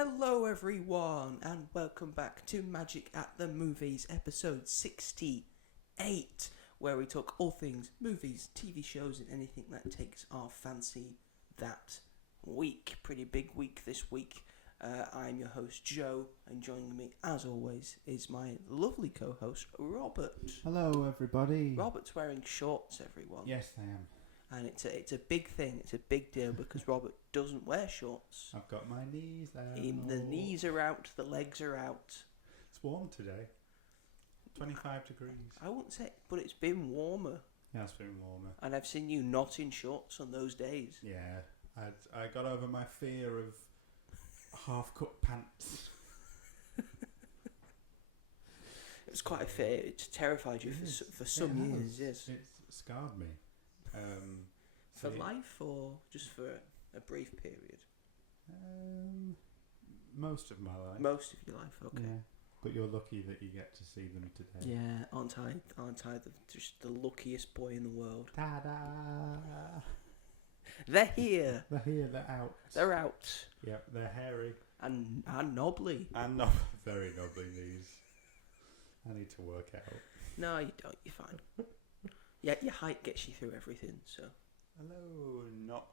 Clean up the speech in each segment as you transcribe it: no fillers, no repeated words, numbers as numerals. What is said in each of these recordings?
Hello everyone and welcome back to Magic at the Movies episode 68, where we talk all things movies, TV shows and anything that takes our fancy that week. Pretty big week this week. I'm your host Joe, and joining me as always is my lovely co-host Robert. Hello everybody. Robert's wearing shorts, everyone. Yes, I am. And it's a big thing, it's a big deal because Robert doesn't wear shorts. I've got my knees out. The knees are out, the legs are out. It's warm today. 25 degrees. I wouldn't say, but it's been warmer. Yeah, it's been warmer. And I've seen you not in shorts on those days. Yeah, I got over my fear of half-cut pants. It was quite a fear. It terrified you for some years, yes. It's scarred me. For life or just for a brief period? Most of my life. Most of your life, okay. Yeah. But you're lucky that you get to see them today. Yeah, aren't I just the luckiest boy in the world? Ta-da! They're here. They're here, they're out. They're out. Yep, they're hairy. And knobbly. And very knobbly knees. I need to work out. No, you don't. You're fine. Yeah, your height gets you through everything, so... Hello, not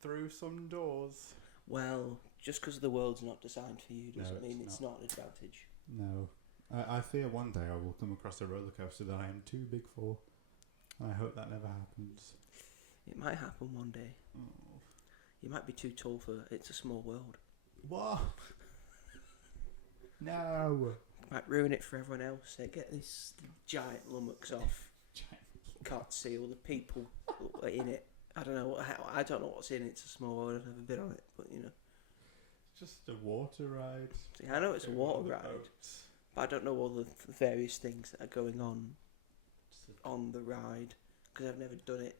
through some doors. Well, just because the world's not designed for you doesn't mean it's not not an advantage. No. I fear one day I will come across a roller coaster that I am too big for. I hope that never happens. It might happen one day. Oh. You might be too tall for It's a Small World. What? No. Might ruin it for everyone else. They get this giant lummox off. Can't see all the people in it. I don't know what's in it. It's a Small World. I've never been on it, but you know. Just a water ride. See, I know it's a water ride, but I don't know all the various things that are going on the ride because I've never done it.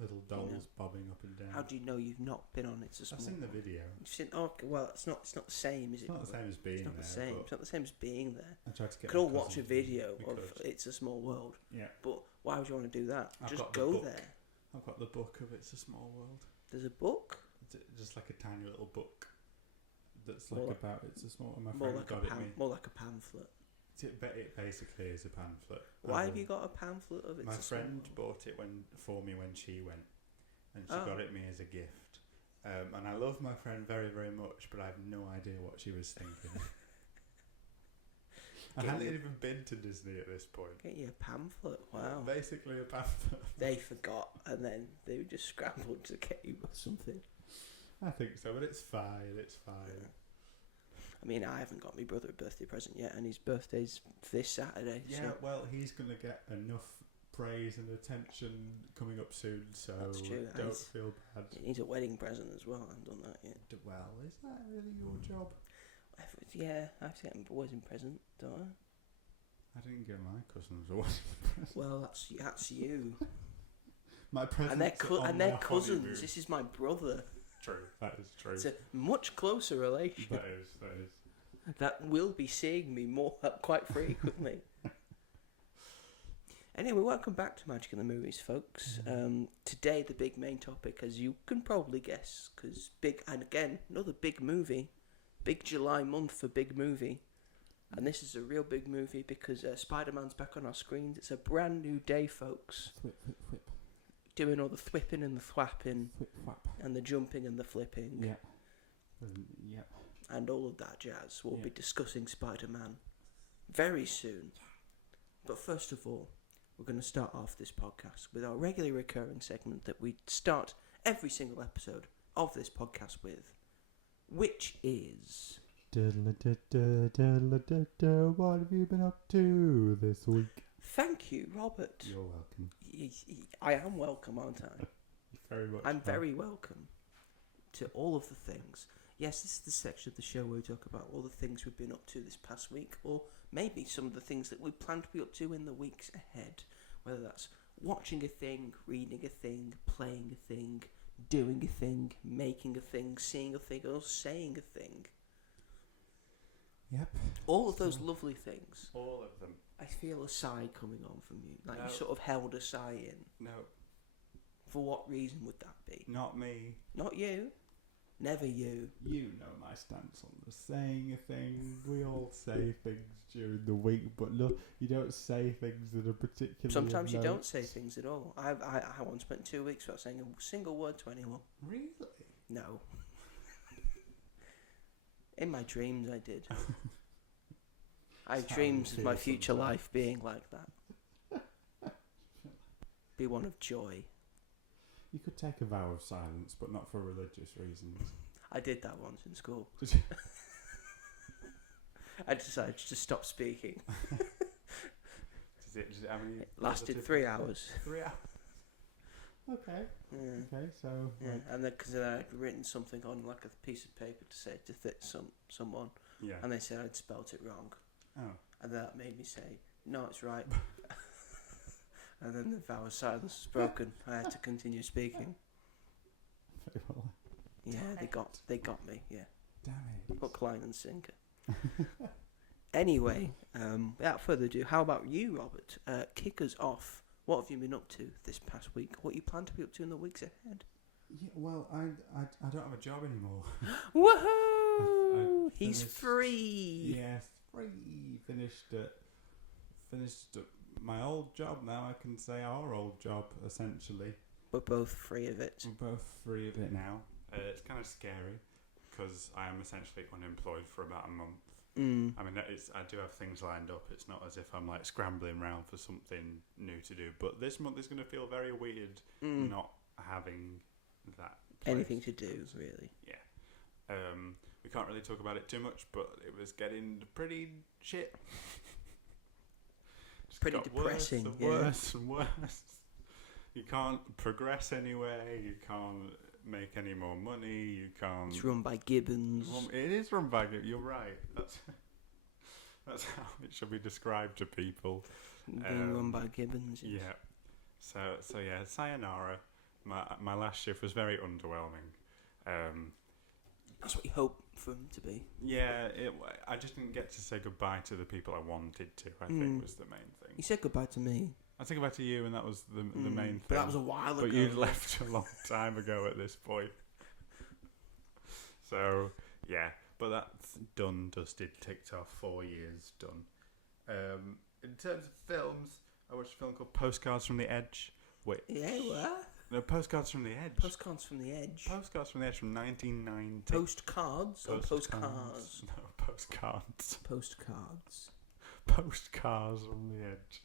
Little dolls bobbing up and down. How do you know you've not been on It's a Small World? I've seen the video. You've seen? Okay, well, it's not the same, is it? It's not the same as being It's not there. the same. It's not the same as being there. I tried to get. We could all watch a video of It's a Small World. Yeah. But why would you want to do that? I've Just got the go book. there. I've got the book of It's a Small World. There's a book. It's just like a tiny little book. That's More like like- about It's a Small. My More friend like got it me. more like a pamphlet. It basically is a pamphlet. Why have you got a pamphlet of It's My a Small friend World? bought it for me when she went, and she Oh. got it me as a gift. And I love my friend very, very much, but I have no idea what she was thinking. I hadn't even been to Disney at this point. Get you a pamphlet. Wow. Basically a pamphlet. They forgot, and then they just scrambled to get you something. I think so, but it's fine. It's fine. I mean, I haven't got my brother a birthday present yet, and his birthday's this Saturday. Yeah, so well, he's going to get enough praise and attention coming up soon, so That's true. don't feel bad. he needs a wedding present as well. I haven't done that yet. Well, is that really your job? Yeah, I have to get him a wedding present, don't I? I didn't get my cousins a wedding present. Well, that's you. My presents and they're cousins. This is my brother. True, that is true. It's a much closer relation. That is. That will be seeing me more quite frequently. Anyway, welcome back to Magic in the Movies, folks. Today, the big main topic, as you can probably guess, because another big movie. Big July month for big movie. And this is a real big movie because Spider-Man's back on our screens. It's a brand new day, folks. Whip. Doing all the thwipping and the thwapping. Whip. And the jumping and the flipping. Yeah. Yep. And all of that jazz. We'll be discussing Spider-Man very soon. But first of all, we're going to start off this podcast with our regularly recurring segment that we start every single episode of this podcast with, which is... What have you been up to this week? Thank you, Robert. You're welcome. I am welcome, aren't I? Very much. I'm very welcome to all of the things. Yes, this is the section of the show where we talk about all the things we've been up to this past week, or maybe some of the things that we plan to be up to in the weeks ahead. Whether that's watching a thing, reading a thing, playing a thing, doing a thing, making a thing, seeing a thing, or saying a thing. Yep. All of those lovely things. All of them. I feel a sigh coming on from you. Like No. you sort of held a sigh in. No. For what reason would that be? Not me. Not you. Never you. You know my stance on the saying a thing. We all say things during the week, but no, you don't say things that are particularly. Sometimes you don't say things at all. I once spent 2 weeks without saying a single word to anyone. Really? No. In my dreams, I did. I have dreams of my future life being like that. Be one of joy. You could take a vow of silence, but not for religious reasons. I did that once in school. Did you? I decided to stop speaking. It lasted 3 hours. 3 hours. Okay. Yeah. Okay. So. Yeah, and then because I'd written something on like a piece of paper to say to someone, Yeah. and they said I'd spelt it wrong. Oh. And that made me say, "No, it's right." And then the vow of silence was broken. I had to continue speaking. Very well. Yeah, they got me. Yeah, Damn it. hook, line, and sinker. Anyway, without further ado, how about you, Robert? Kick us off. What have you been up to this past week? What you plan to be up to in the weeks ahead? Yeah, well, I don't have a job anymore. Woohoo! He's free. Yes, free. Finished my old job now. I can say our old job, essentially. We're both free of it. We're both free of it now. It's kind of scary because I am essentially unemployed for about a month. I mean, I do have things lined up. It's not as if I'm like scrambling around for something new to do. But this month is going to feel very weird not having that place. Anything to do, really. Yeah. We can't really talk about it too much, but it was getting pretty shit. Pretty depressing. Worse and worse. You can't progress anywhere. You can't make any more money. You can't. It's run by Gibbons. It is run by Gibbons. You're right. That's how it should be described to people. Being run by Gibbons. Yes. Yeah. So yeah, sayonara. My last shift was very underwhelming. That's what you hope for them to be. Yeah, I just didn't get to say goodbye to the people I wanted to. I think was the main thing. You said goodbye to me. I said goodbye to you, and that was the main thing. But that was a while ago. But you'd left a long time ago at this point. So yeah, but that's done, dusted, ticked off. 4 years done. In terms of films, I watched a film called Postcards from the Edge. Wait. Yeah, what? No, Postcards from the Edge. Postcards from the Edge. Postcards from the Edge from 1990. Postcards or postcards? No, postcards. Postcards. Postcards from the Edge.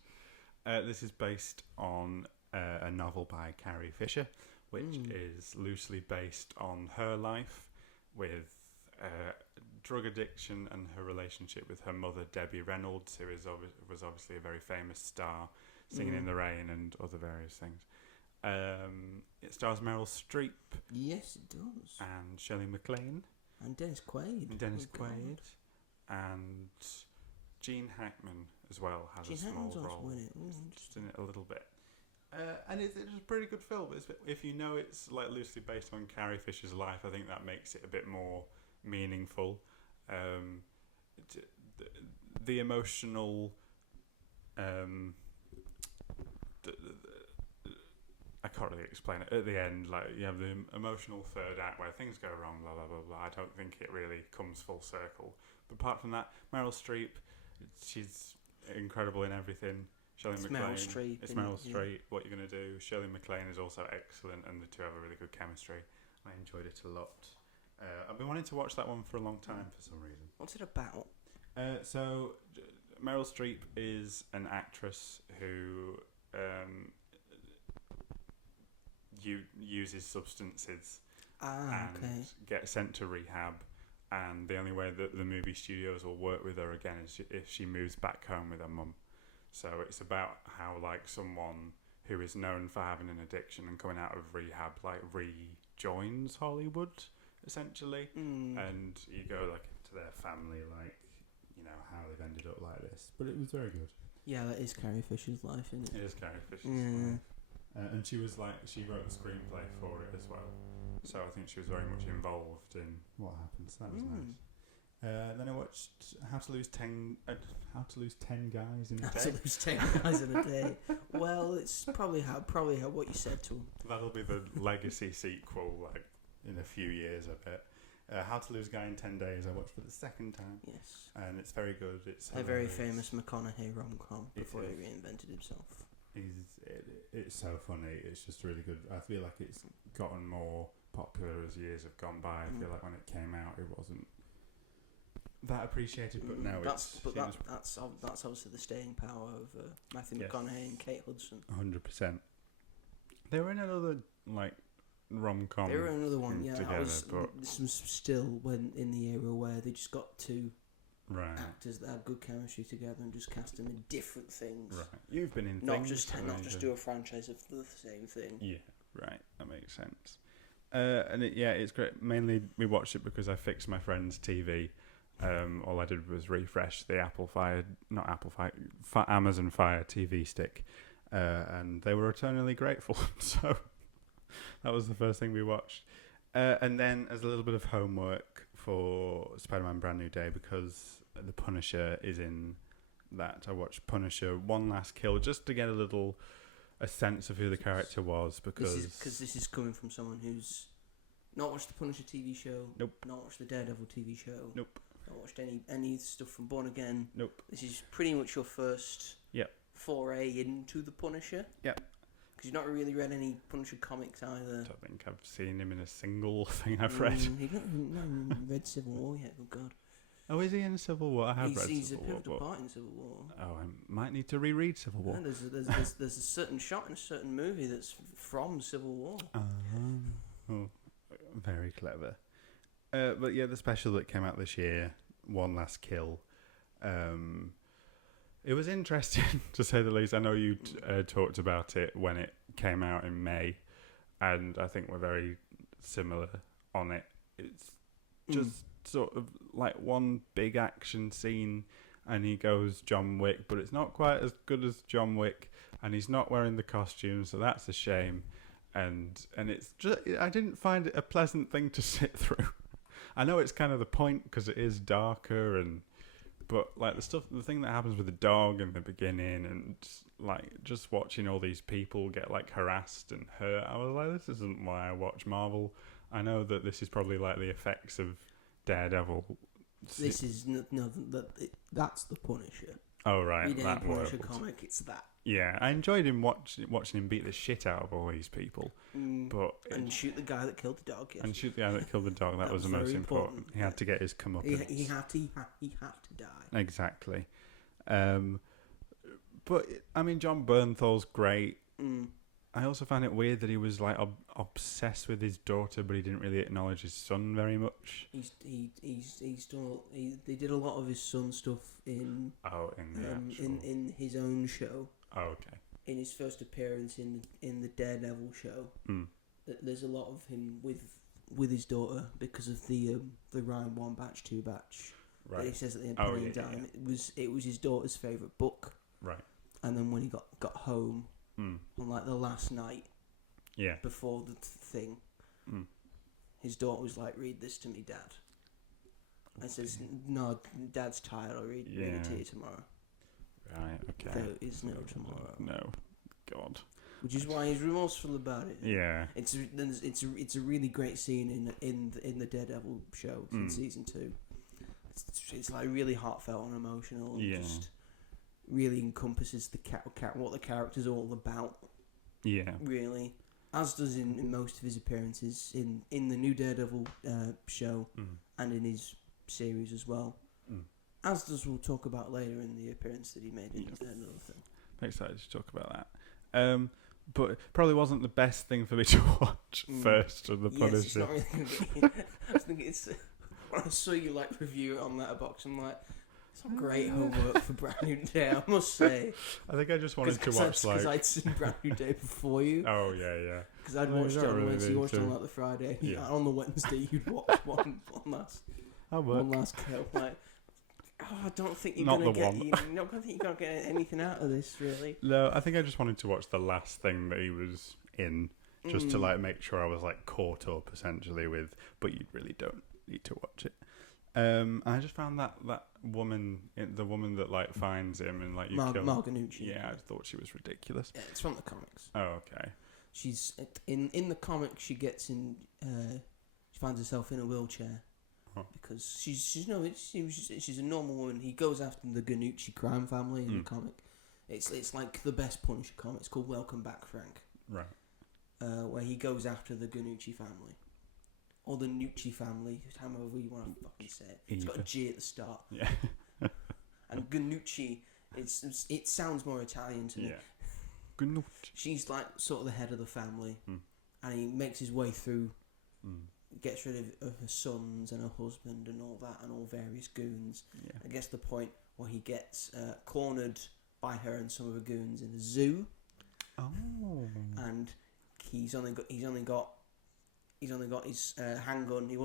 This is based on a novel by Carrie Fisher, which is loosely based on her life with drug addiction and her relationship with her mother, Debbie Reynolds, who was obviously a very famous star, singing in the rain and other various things. It stars Meryl Streep. Yes, it does. And Shirley MacLaine. And Dennis Quaid. And Gene Hackman as well has a small role. Just in it a little bit. And it's a pretty good film. If you know it's like loosely based on Carrie Fisher's life, I think that makes it a bit more meaningful. The emotional... I can't really explain it. At the end, like you have the emotional third act where things go wrong, blah blah blah blah. I don't think it really comes full circle. But apart from that, Meryl Streep, she's incredible in everything. Shirley MacLaine, it's Meryl Streep. What you're gonna do? Shirley MacLaine is also excellent, and the two have a really good chemistry. I enjoyed it a lot. I've been wanting to watch that one for a long time for some reason. What's it about? So Meryl Streep is an actress who uses substances and gets sent to rehab, and the only way that the movie studios will work with her again is if she moves back home with her mum. So it's about how like someone who is known for having an addiction and coming out of rehab like rejoins Hollywood essentially, and you go like into their family, like you know how they've ended up like this. But it was very good. Yeah, that is Carrie Fisher's life, isn't it? It is Carrie Fisher's life. And she was like, she wrote the screenplay for it as well. So I think she was very much involved in what happens. That was nice. Then I watched How to Lose 10 Guys in a Day. How to Lose 10 Guys in a Day. Well, it's probably what you said to him. That'll be the legacy sequel, like in a few years, I bet. How to Lose a Guy in 10 Days, I watched for the second time. Yes. And it's very good. It's a very famous McConaughey rom-com before he reinvented himself. It's so funny. It's just really good. I feel like it's gotten more popular as years have gone by. I feel like when it came out, it wasn't that appreciated, but now that's obviously the staying power of Matthew McConaughey and Kate Hudson. 100%. They were in another rom-com. They were in another one, yeah. Together, this was still when in the era where they just got two actors that had good chemistry together and just cast them in different things. Right. You've been in not things. Not just do a franchise of the same thing. Yeah, right. That makes sense. And it's great. Mainly we watched it because I fixed my friend's TV. All I did was refresh the Amazon Fire TV stick, and they were eternally grateful. So that was the first thing we watched. And then as a little bit of homework for Spider-Man Brand New Day, because The Punisher is in that, I watched Punisher One Last Kill just to get a sense of who the character was, because this is coming from someone who's not watched the Punisher TV show. Nope. Not watched the Daredevil TV show. Nope. Not watched any stuff from Born Again. Nope. This is pretty much your first foray into the Punisher. Yep. Because you've not really read any Punisher comics either. I don't think I've seen him in a single thing I've read. You've not read Civil War yet, oh god. Oh, is he in Civil War? I have read he's Civil a War. pivotal part in Civil War. Oh, I might need to reread Civil War. Yeah, there's a certain shot in a certain movie that's from Civil War. Oh, very clever. But yeah, the special that came out this year, One Last Kill. It was interesting, to say the least. I know you talked about it when it came out in May, and I think we're very similar on it. It's just sort of like one big action scene, and he goes John Wick, but it's not quite as good as John Wick, and he's not wearing the costume, so that's a shame. And it's just, I didn't find it a pleasant thing to sit through. I know it's kind of the point because it is darker, but like the thing that happens with the dog in the beginning, and like just watching all these people get like harassed and hurt, I was like, this isn't why I watch Marvel. I know that this is probably like the effects of Daredevil. This is that's the Punisher. Oh right, read that any Punisher comic, it's that. Yeah, I enjoyed him watching him beat the shit out of all these people, and shoot the guy that killed the dog. Yes. And shoot the guy that killed the dog. That was the most important. He had to get his comeuppance. He had to die. Exactly. But I mean, John Bernthal's great. I also found it weird that he was like obsessed with his daughter, but he didn't really acknowledge his son very much. They did a lot of his son stuff in in his own show. Oh, okay. In his first appearance in the Daredevil show, there's a lot of him with his daughter because of the Ryan 1 batch 2 batch. Right. That he says at the end of the time. It was his daughter's favourite book. Right. And then when he got home on like the last night, before the thing, his daughter was like, "Read this to me, Dad." I says, "No, Dad's tired. I'll read it to you tomorrow." Right. Okay. There is no tomorrow. No. God. Which is why he's remorseful about it. Yeah. It's a really great scene in the Daredevil show in season 2. It's like really heartfelt and emotional, and just really encompasses what the character's all about. Yeah. Really. As does in most of his appearances in the new Daredevil show and in his series as well. As does, we'll talk about later in the appearance that he made in another thing. I'm excited to talk about that. But it probably wasn't the best thing for me to watch first of the Punisher. Yes, it's not really I was thinking when I saw you like review it on Letterboxd, I'm like, it's not great homework for Brand New Day, I must say. I think I just wanted to watch because I'd seen Brand New Day before you. Oh yeah. Because I'd watched it on Wednesday, you watched it on like the Friday. Yeah. On the Wednesday, you'd watch one last kill. Like, I don't think you're gonna get anything out of this, really. No, I think I just wanted to watch the last thing that he was in, just to like make sure I was like caught up essentially with. But you really don't need to watch it. I just found that woman, the woman that like finds him and like Marganucci. Yeah, I thought she was ridiculous. Yeah, it's from the comics. Oh, okay. She's in the comics. She gets in. She finds herself in a wheelchair because she's a normal woman. He goes after the Ganucci crime family in the comic. It's like the best Punisher comic. It's called Welcome Back, Frank. Right. Where he goes after the Ganucci family. Or the Nucci family, however you want to fucking say it. It's got a G at the start. Yeah. And Ganucci, it sounds more Italian to me. Yeah. Ganucci. She's like sort of the head of the family. And he makes his way through, gets rid of her sons and her husband and all that, and all various goons. Yeah. I guess the point where he gets cornered by her and some of her goons in a zoo. Oh. And he's only got his handgun. He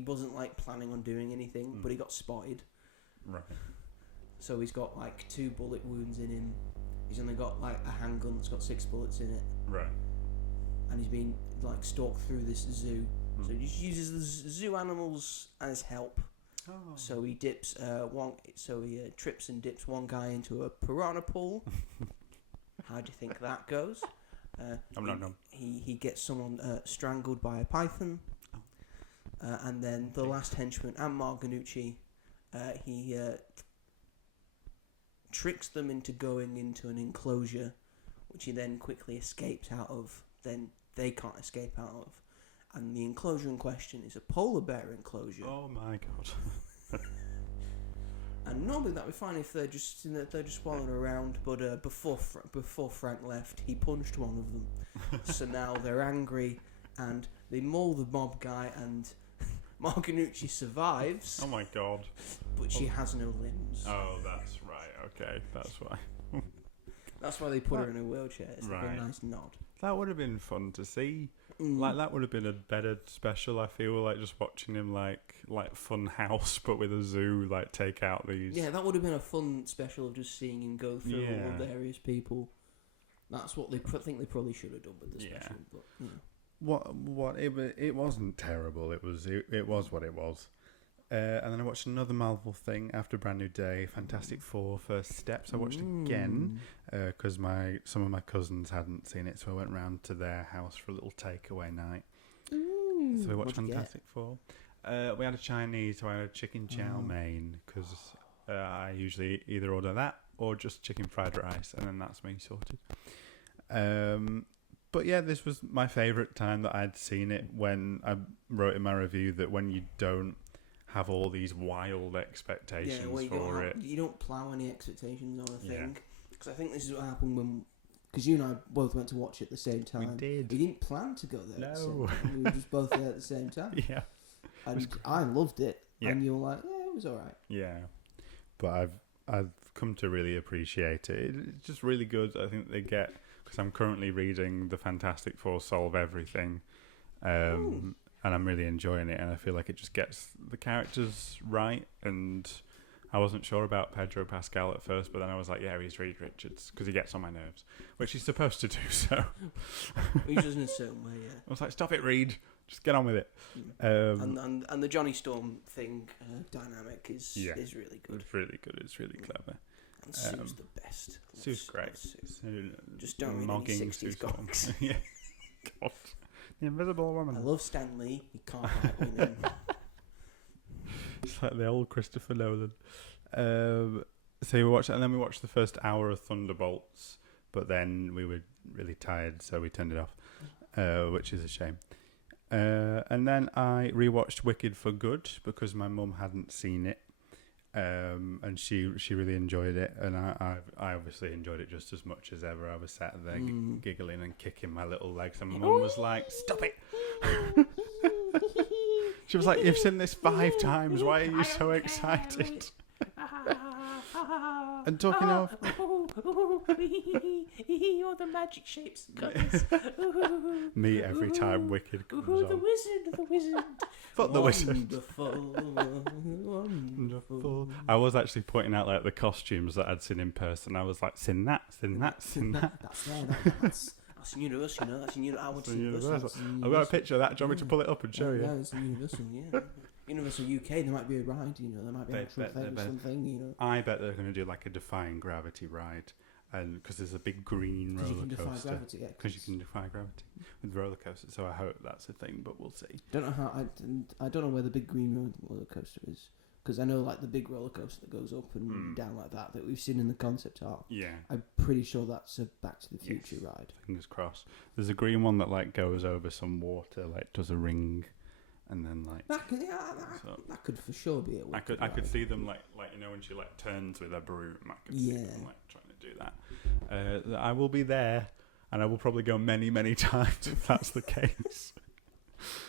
wasn't like planning on doing anything, but he got spotted. Right. So he's got like 2 bullet wounds in him. He's only got like a handgun that's got 6 bullets in it. Right. And he's been like stalked through this zoo. So he just uses the zoo animals as help. Oh. So he dips he trips and dips one guy into a piranha pool. How do you think that goes? He gets someone strangled by a python. And then the last henchman, Ammar Ganucci, he tricks them into going into an enclosure, which he then quickly escapes out of. Then they can't escape out of. And the enclosure in question is a polar bear enclosure. Oh my god. And normally that would be fine if they're just wandering around, but before Frank left, he punched one of them. So now they're angry, and they maul the mob guy, and Marganucci survives. Oh my god. But she has no limbs. Oh, that's right. Okay, that's why. That's why they put her in a wheelchair. It's like a nice nod. That would have been fun to see. Like, that would have been a better special, I feel, like just watching him like Fun House but with a zoo, like take out these. Yeah, that would have been a fun special of just seeing him go through all the various people. That's what they think they probably should have done with the special. But, What it wasn't terrible. It was what it was. And then I watched another Marvel thing after Brand New Day, Fantastic Four: First Steps. I watched again because some of my cousins hadn't seen it, so I went round to their house for a little takeaway night. So we watched Fantastic Four. We had a Chinese, so I had a chicken chow mein because I usually either order that or just chicken fried rice, and then that's me sorted. But yeah, this was my favourite time that I'd seen it. When I wrote in my review that when you don't have all these wild expectations for it, you don't plough any expectations on a thing. Because I think this is what happened because you and I both went to watch it at the same time. We did. We didn't plan to go there. No. At the same time. We were just both there at the same time. Yeah. And I loved it. Yeah. And you were like, yeah, it was alright. Yeah. But I've come to really appreciate it. It's just really good. I think they get, because I'm currently reading the Fantastic Four Solve Everything. And I'm really enjoying it, and I feel like it just gets the characters right. And I wasn't sure about Pedro Pascal at first, but then I was like, yeah, he's Reed Richards, because he gets on my nerves, which he's supposed to do, so. He does in a certain way, yeah. I was like, stop it, Reed. Just get on with it. And the Johnny Storm thing dynamic is really good. It's really good. It's really clever. And Sue's the best. Sue's great. Sue. Just don't read any 60s comics. Yeah. God. The Invisible Woman. I love Stan Lee. He can't write women. It's like the old Christopher Nolan. So we watched, and then we watched the first hour of Thunderbolts, but then we were really tired, so we turned it off, which is a shame. And then I rewatched Wicked for Good because my mum hadn't seen it, and she really enjoyed it, and I obviously enjoyed it just as much as ever. I was sat there giggling and kicking my little legs, and my mum was like, "Stop it!" She was like, "You've seen this 5 times. Why are you so excited?" And talking of all the magic shapes and colours. Me every time Wicked comes on. The wizard. Fuck the wizard. Wonderful. I was actually pointing out like the costumes that I'd seen in person. I was like, seen that. That's Universal, you know. That's Universal. I've got a picture of that. Do you want me to pull it up and show you? Yeah, it's Universal, yeah. Universal UK, there might be a ride, you know. There might be an actual thing, something, you know. I bet they're going to do like a Defying Gravity ride. and because there's a big green roller you can defy coaster. gravity. Because you can defy gravity with roller coasters. So I hope that's a thing, but we'll see. Don't know how. I don't know where the big green roller coaster is. Because I know, like, the big roller coaster that goes up and down like that we've seen in the concept art. Yeah. I'm pretty sure that's a Back to the Future ride. Fingers crossed. There's a green one that, like, goes over some water, like, does a ring, and then, like... That could for sure be a wicked I could ride. see them, like, you know, when she, like, turns with a broom. I could see them, like, trying to do that. I will be there, and I will probably go many, many times if that's the case.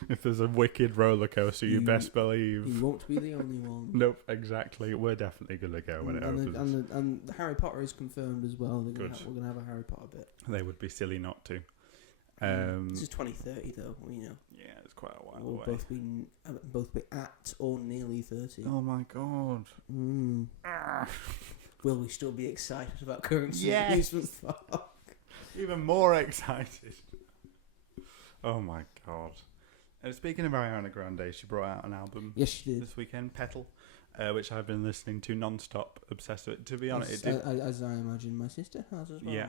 If there's a wicked roller coaster, you best believe. You won't be the only one. Nope, exactly. We're definitely going to go when it opens. And Harry Potter is confirmed as well. We're going to have a Harry Potter bit. They would be silly not to. This is 2030 though, you know. Yeah, it's quite a while We'll away. both be at or nearly 30. Oh my god. Will we still be excited about going to amusement park? Even more excited. Oh my god. And speaking of Ariana Grande, she brought out an album this weekend, Petal, which I've been listening to non-stop, obsessed with it. To be honest, as I imagine my sister has as well. Yeah.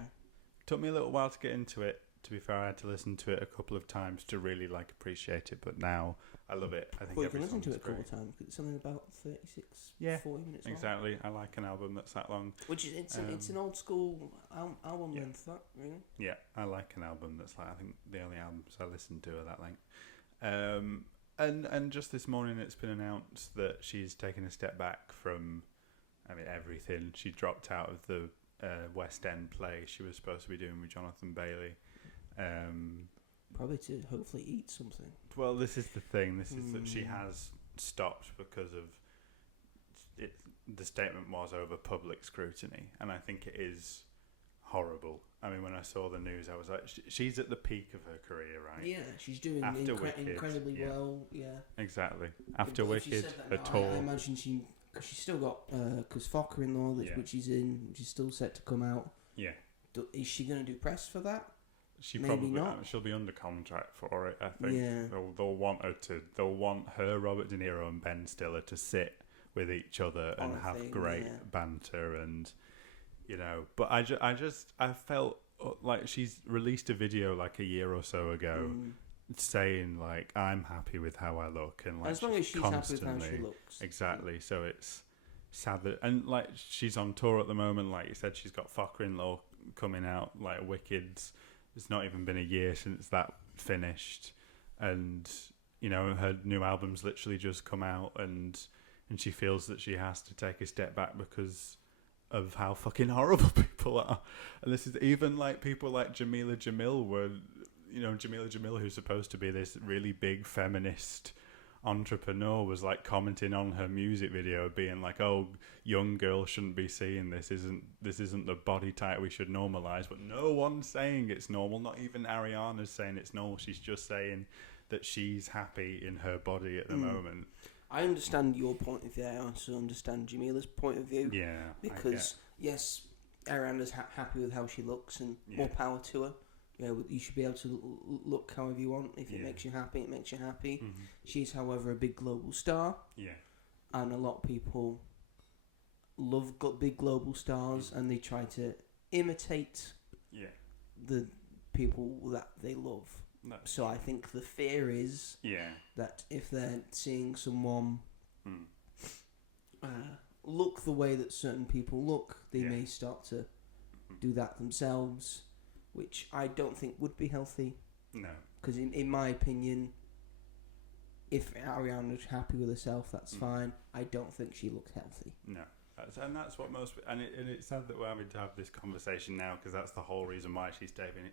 Took me a little while to get into it. To be fair, I had to listen to it a couple of times to really appreciate it, but now I love it. I think you can listen to it a couple of times because it's something about 36, 40 minutes long. Exactly. I like an album that's that long. Which is it's an old school album length, that really. Yeah, I like an album that's I think the only albums I listen to are that length. And just this morning it's been announced that she's taken a step back from everything. She dropped out of the West End play she was supposed to be doing with Jonathan Bailey. Probably to hopefully eat something. Well, this is the thing. This is that she has stopped because of it. The statement was over public scrutiny, and I think it is horrible. I mean, when I saw the news, I was like, she's at the peak of her career, right? Yeah, she's doing incredibly well. Yeah, exactly. After Wicked, her tour. I imagine because she's still got because Focker-in-Law, which she's in, which is still set to come out. Yeah. Is she going to do press for that? She Maybe probably not. She'll be under contract for it. I think. Yeah. They'll want her to. They'll want her, Robert De Niro, and Ben Stiller to sit with each other and have great banter and. You know, but I felt like she's released a video like a year or so ago saying like I'm happy with how I look and like as long as she's happy with how she looks. Exactly. So it's sad that and like she's on tour at the moment. Like you said, she's got Focker-in-Law coming out. Like Wicked's. It's not even been a year since that finished, and you know her new album's literally just come out, and she feels that she has to take a step back because of how fucking horrible people are. And this is even like people like Jamila Jamil were, you know, Jamila Jamil, who's supposed to be this really big feminist entrepreneur, was like commenting on her music video being like, oh, young girls shouldn't be seeing this isn't the body type we should normalize. But no one's saying it's normal. Not even Ariana's saying it's normal. She's just saying that she's happy in her body at the moment. I understand your point of view. I also understand Jamila's point of view. Yeah. Because, yes, Ariana's happy with how she looks and more power to her. You know, you should be able to look however you want. If it makes you happy, it makes you happy. Mm-hmm. She's, however, a big global star. Yeah. And a lot of people love big global stars and they try to imitate the people that they love. So I think the fear is that if they're seeing someone look the way that certain people look, they may start to do that themselves, which I don't think would be healthy. No. Because in my opinion, if Ariana's happy with herself, that's fine. I don't think she looks healthy. No. And that's what most... And it's sad that we're having to have this conversation now, because that's the whole reason why she's taking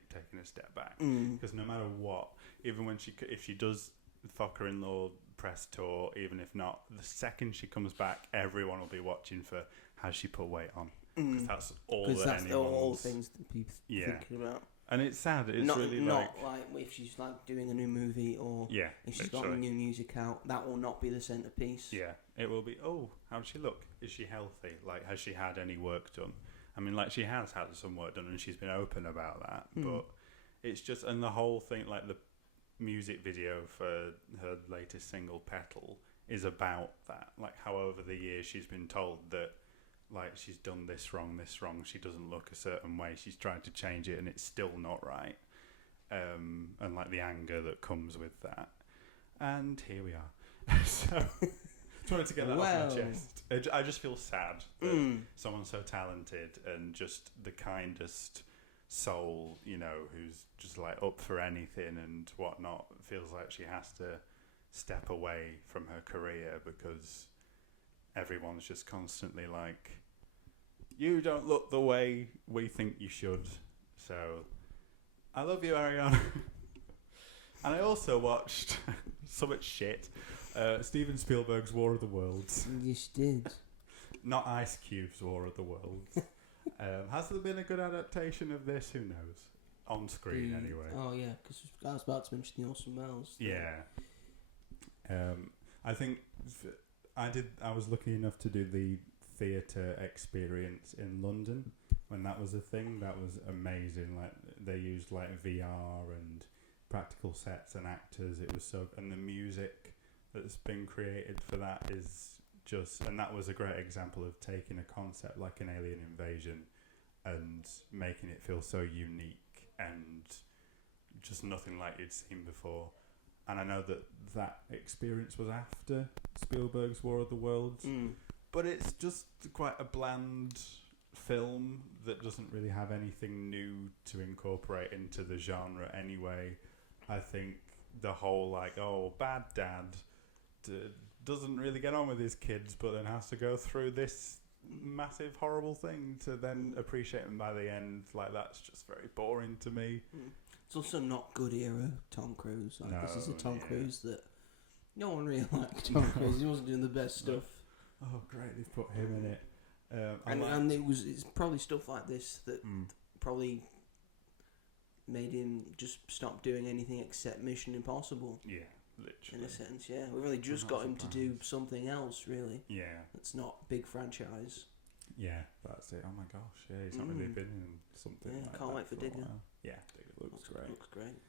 a step back. Because no matter what, even when if she does the Focker-in-Law press tour, even if not, the second she comes back, everyone will be watching for has she put weight on. Because that's all that anyone's... all things that people thinking about. And it's sad. It's not like if she's like doing a new movie or if she's got new music out, that will not be the centerpiece. Yeah, it will be. Oh, how does she look? Is she healthy? Like, has she had any work done? I mean, like she has had some work done, and she's been open about that. But it's just, and the whole thing, like the music video for her latest single, Petal, is about that. Like, how over the years she's been told that like she's done this wrong, she doesn't look a certain way, she's tried to change it and it's still not right, and like the anger that comes with that, and here we are. So just wanted to get that off my chest. I just feel sad that someone so talented and just the kindest soul, you know, who's just like up for anything and whatnot, feels like she has to step away from her career because everyone's just constantly like, you don't look the way we think you should. So I love you, Ariana. And I also watched so much shit, Steven Spielberg's War of the Worlds. Yes, you did. Not Ice Cube's War of the Worlds. Has there been a good adaptation of this? Who knows? On screen, anyway. Oh, yeah, because I was about to mention the Orson Welles. Yeah. I think I was lucky enough to do the theatre experience in London when that was a thing. That was amazing. Like they used like VR and practical sets and actors. It was so, and the music that's been created for that is just, and that was a great example of taking a concept like an alien invasion and making it feel so unique and just nothing like you'd seen before. And I know that experience was after Spielberg's War of the Worlds, but it's just quite a bland film that doesn't really have anything new to incorporate into the genre anyway. I think the whole like, oh, bad dad doesn't really get on with his kids, but then has to go through this massive horrible thing to then appreciate him by the end. Like that's just very boring to me. It's also not good era Tom Cruise. Like, No, this is a Tom Cruise that no one really liked. Tom Cruise, he wasn't doing the best stuff. Oh, great! They've put him in it, and it's probably stuff like this that probably made him just stop doing anything except Mission Impossible. Yeah, literally. In a sense, yeah, we really just got him to do something else, really. Yeah, it's not big franchise. Yeah, that's it. Oh my gosh, yeah, he's not really been in something. Yeah, like can't that wait for Digger. Yeah, Digger looks great. Looks great.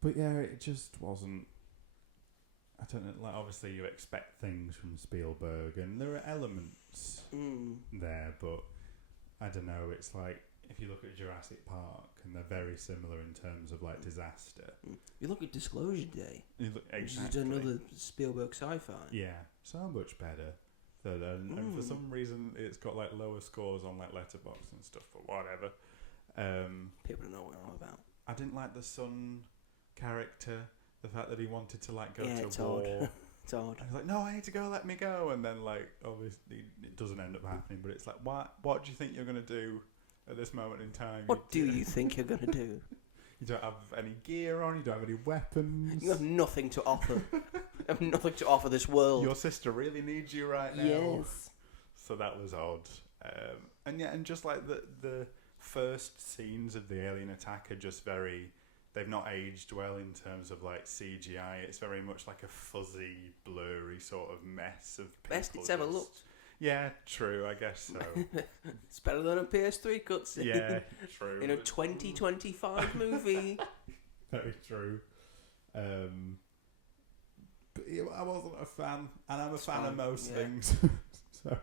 But yeah, it just wasn't. I don't know. Like, obviously, you expect things from Spielberg, and there are elements there, but I don't know. It's like if you look at Jurassic Park, and they're very similar in terms of like disaster. You look at Disclosure Day. Exactly. Which is another Spielberg sci-fi. Yeah, so much better. And for some reason, it's got like lower scores on like Letterboxd and stuff, but whatever. People don't know what I'm about. I didn't like the son character. The fact that he wanted to like go to war. It's odd. I was like, no, I need to go. Let me go. And then like, obviously, it doesn't end up happening. But it's like, what do you think you're gonna do at this moment in time? What do you think you're gonna do? You don't have any gear on. You don't have any weapons. You have nothing to offer. You have nothing to offer this world. Your sister really needs you right now. Yes. So that was odd. And just like the first scenes of the alien attack are just very. They've not aged well in terms of like CGI. It's very much like a fuzzy, blurry sort of mess of people. Best it's ever looked. Yeah, true. I guess so. It's better than a PS3 cutscene. Yeah, true. In a 2025 movie. Very true. But yeah, I wasn't a fan, and I'm a fan of most things. So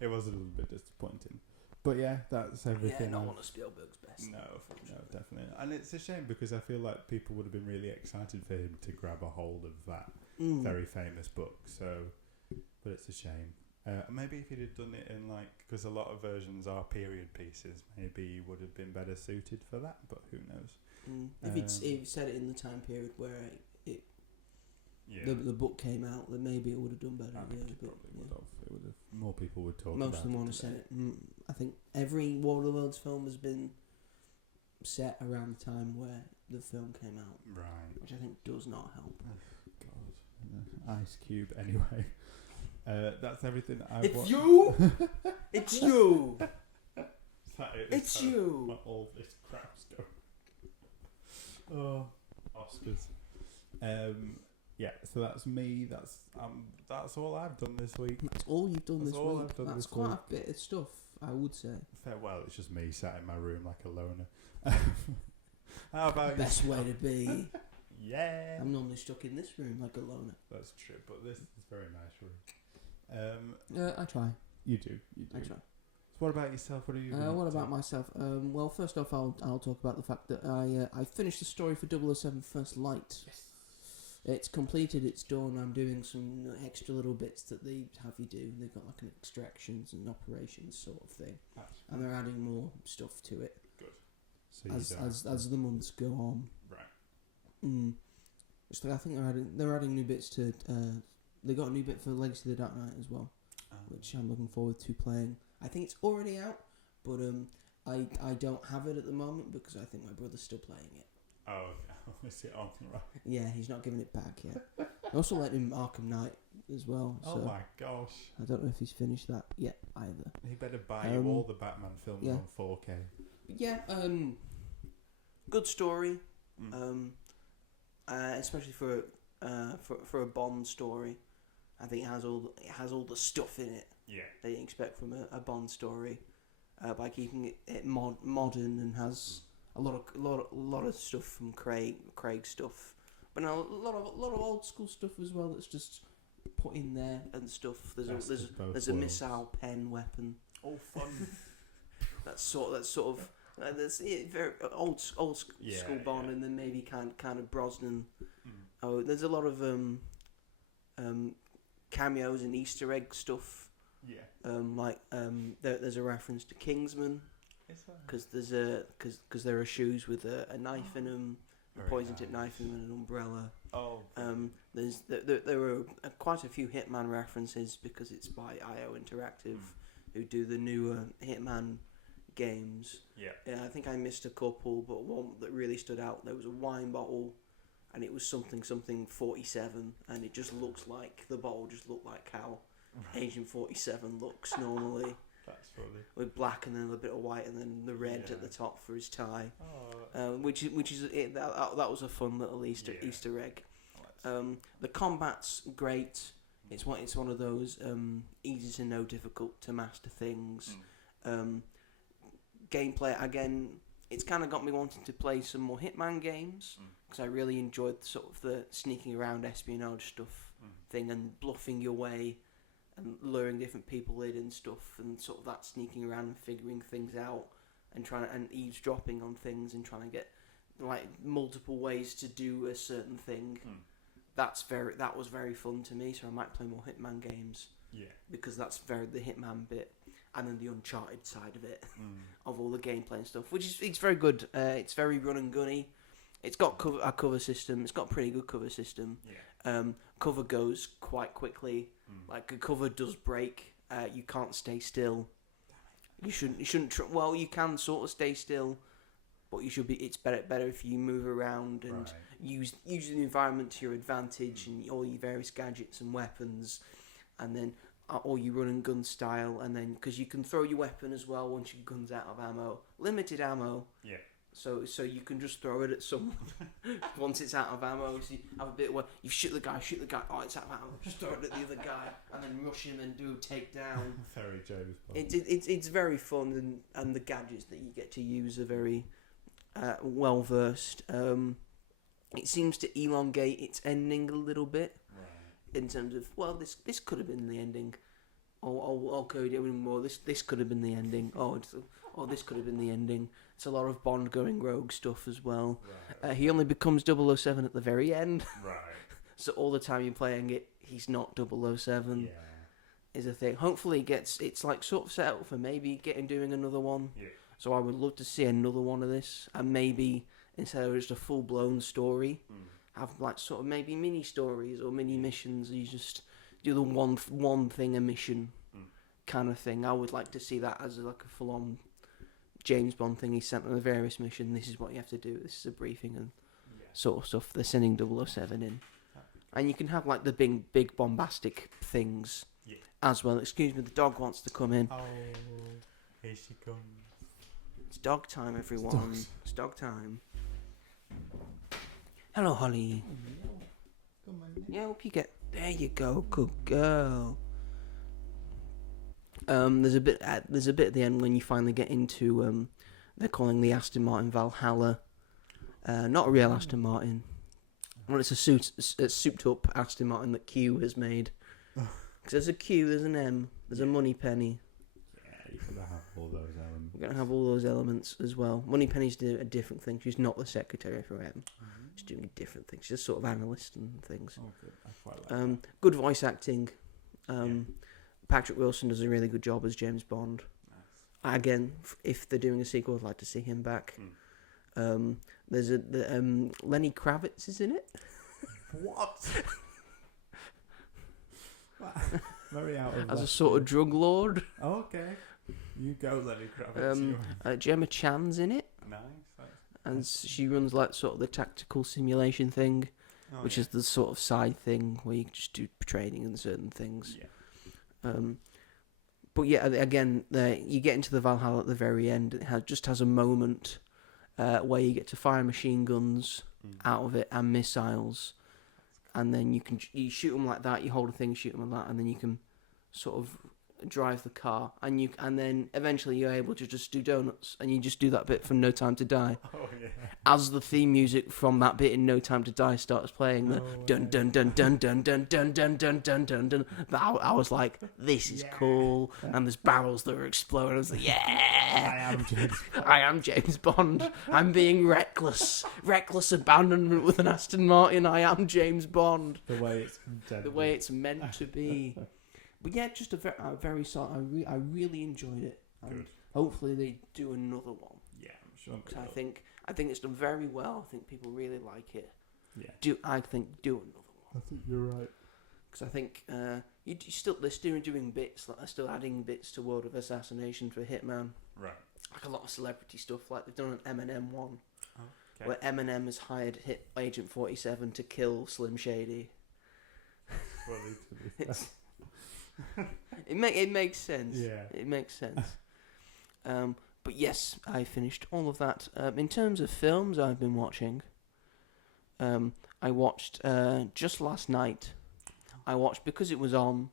it was a little bit disappointing. But yeah, that's everything. Yeah, not one of Spielberg's best. No, definitely. And it's a shame because I feel like people would have been really excited for him to grab a hold of that very famous book. So, but it's a shame. Maybe if he'd have done it in like, because a lot of versions are period pieces, maybe he would have been better suited for that. But who knows? If he'd said it in the time period where the book came out, then maybe it would have done better. It would have. More people would talk. Most of them want to say it. I think every War of the Worlds film has been set around the time where the film came out, right? Which I think does not help. God, Ice Cube. Anyway, that's everything I've It's watched. you. It's you. It's you. All this crap's going. Oh, Oscars. Yeah, so that's me. That's all I've done this week. That's all you've done that's this all week. I've done that's this quite week. a bit of stuff, I would say. Well, it's just me sat in my room like a loner. How about Best way to be. Yeah. I'm normally stuck in this room like a loner. That's true, but this is a very nice room. I try. You do. I try. So what about yourself? What are you? What about myself? Well, first off, I'll talk about the fact that I finished the story for 007 First Light. Yes. It's completed. It's done. I'm doing some extra little bits that they have you do. They've got like an extractions and operations sort of thing, and they're adding more stuff to it. Good. So as the months go on. Right. Just like I think they're adding new bits to. They got a new bit for Legacy of the Dark Knight as well, which I'm looking forward to playing. I think it's already out, but I don't have it at the moment because I think my brother's still playing it. Oh, is it on? Right. Yeah, he's not giving it back yet. I also let him Arkham Knight as well. So Oh my gosh. I don't know if he's finished that yet either. he better buy you all the Batman films yeah. on 4K. Yeah, good story. Mm. Especially for a Bond story. I think it has all the stuff in it Yeah. that you expect from a Bond story, by keeping it modern and has a lot of stuff from Craig stuff, but no, a lot of old school stuff as well that's just put in there and stuff. There's a missile pen weapon. Oh, fun. That's sort of that's very old school Bond, yeah. and then maybe kind of Brosnan. Mm. Oh, there's a lot of cameos and Easter egg stuff. Yeah. There's a reference to Kingsman because there are shoes with a knife in them, a poison tip knife in them, and an umbrella. Oh. There were quite a few Hitman references because it's by IO Interactive, who do the newer Hitman games. Yeah. I think I missed a couple, but one that really stood out, there was a wine bottle, and it was something 47, and it just looks like the bottle just looked like how Agent 47 looks normally. That's funny. With black and then a bit of white and then the red at the top for his tie. Oh. Which is it, that was a fun little Easter egg. The combat's great. It's one of those easy to know, difficult to master things. Gameplay again, it's kind of got me wanting to play some more Hitman games because I really enjoyed sort of the sneaking around espionage stuff thing and bluffing your way and luring different people in and stuff, and sort of that sneaking around and figuring things out and and eavesdropping on things and trying to get like multiple ways to do a certain thing. That was very fun to me, so I might play more Hitman games. Yeah. Because that's the Hitman bit, and then the Uncharted side of it, of all the gameplay and stuff, it's very good. It's very run and gunny. It's got a cover system. It's got a pretty good cover system. Yeah. Cover goes quite quickly. Like a cover does break. You can't stay still. You shouldn't. Well, you can sort of stay still, but you should be. It's better if you move around and use the environment to your advantage and all your various gadgets and weapons, and then or you run and gun style, and then because you can throw your weapon as well once your gun's out of ammo, limited ammo. Yeah. So you can just throw it at someone once it's out of ammo. So you have a bit where you shoot the guy. Oh, it's out of ammo. Just throw it at the other guy, and then rush him and do a takedown. Very James Bond. It's very fun, and the gadgets that you get to use are very well versed. It seems to elongate its ending a little bit, in terms of this could have been the ending. I'll go doing more. This could have been the ending. This could have been the ending. It's a lot of Bond going rogue stuff as well. He only becomes 007 at the very end. Right. So all the time you're playing it, he's not 007. Yeah. Is a thing. Hopefully it's like sort of set up for maybe doing another one. Yeah. So I would love to see another one of this, and maybe instead of just a full blown story, have like sort of maybe mini stories or mini missions. You just do the one thing a mission kind of thing. I would like to see that as like a full on James Bond thing. He's sent on a various mission. This is what you have to do. This is a briefing and sort of stuff. They're sending 007 in, and you can have like the big bombastic things as well. Excuse me, the dog wants to come in. Oh, here she comes. It's dog time, everyone. It's dog time. Hello, Holly. Come on. Yeah, hope you get. There you go, good girl. There's a bit at the end when you finally get into they're calling the Aston Martin Valhalla, not a real Aston Martin. Well, it's a souped up Aston Martin that Q has made. Because there's a Q, there's an M, There's a money penny. Yeah, you gotta have all those elements. We're going to have all those elements as well. Money penny's doing a different thing. She's not the secretary for him. She's doing a different thing. She's just sort of analyst and things. Oh, good. I quite like that. Good voice acting. Patrick Wilson does a really good job as James Bond. Nice. Again, if they're doing a sequel, I'd like to see him back. There's Lenny Kravitz is in it. What? Very out of As a left sort of field. drug lord. Oh, okay. You go, Lenny Kravitz. Gemma Chan's in it, Nice. and she runs like sort of the tactical simulation thing, which is the sort of side thing where you just do training and certain things. Yeah. But yeah, again, you get into the Valhalla at the very end. It just has a moment where you get to fire machine guns out of it and missiles, and then you shoot them like that. You hold a thing, shoot them like that, and then you can sort of drive the car, and then eventually you're able to just do donuts, and you just do that bit from No Time to Die. Oh yeah. As the theme music from that bit in No Time to Die starts playing, the dun dun dun dun dun dun dun dun dun dun dun dun. I was like, this is cool, and there's barrels that are exploding. I was like, yeah, I am James Bond. I'm being reckless abandonment with an Aston Martin. I am James Bond. The way it's intended. The way it's meant to be. But yeah, just a very solid. I really enjoyed it. Good. Hopefully they do another one. Yeah, I'm sure. Cause I think it's done very well. I think people really like it. Yeah. Do another one. I think you're right. Because I think they're still doing bits. Like they're still adding bits to World of Assassination for Hitman. Right. Like a lot of celebrity stuff. Like they've done an Eminem one, Okay. where Eminem has hired Agent 47 to kill Slim Shady. Funny to be fair. It makes sense. Yeah. It makes sense. But yes, I finished all of that. In terms of films I've been watching, I watched just last night. I watched because it was on.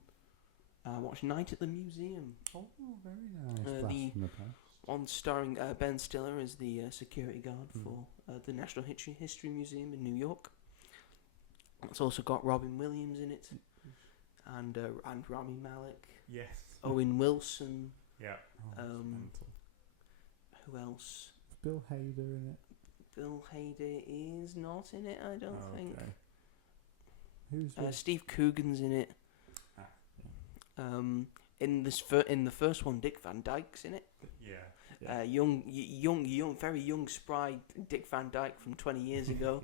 I watched Night at the Museum. Oh, very nice. Blast The from the past. one starring Ben Stiller as the security guard for the National History Museum in New York. It's also got Robin Williams in it, and Rami Malek, Yes. Owen Wilson. Yeah. Oh, that's mental. Who else? Is Bill Hader in it? Bill Hader is not in it, I don't think. Okay. Who's with? Steve Coogan's in it. Ah, In the first one, Dick Van Dyke's in it. Yeah. Young, very young, spry Dick Van Dyke from 20 years ago,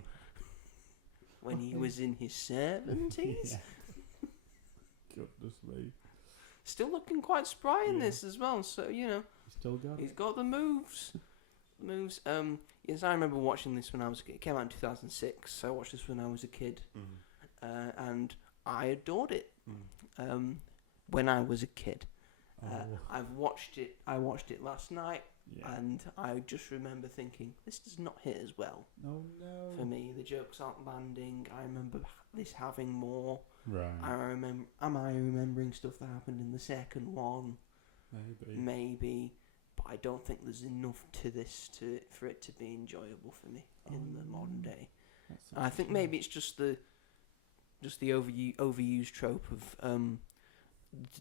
when he was in his 70s. Yeah. Goodness me. Still looking quite spry in this as well. So You still got he's it? got the moves. Yes, I remember watching this when I was a kid. It came out in 2006, so I watched this when I was a kid, and I adored it. When I was a kid. I watched it last night, Yeah. and I just remember thinking, this does not hit as well Oh no. for me. The jokes aren't landing. I remember this having more. Right. Am I remembering stuff that happened in the second one? Maybe, but I don't think there's enough to this for it to be enjoyable for me in the modern day. I think maybe it's just the overused trope of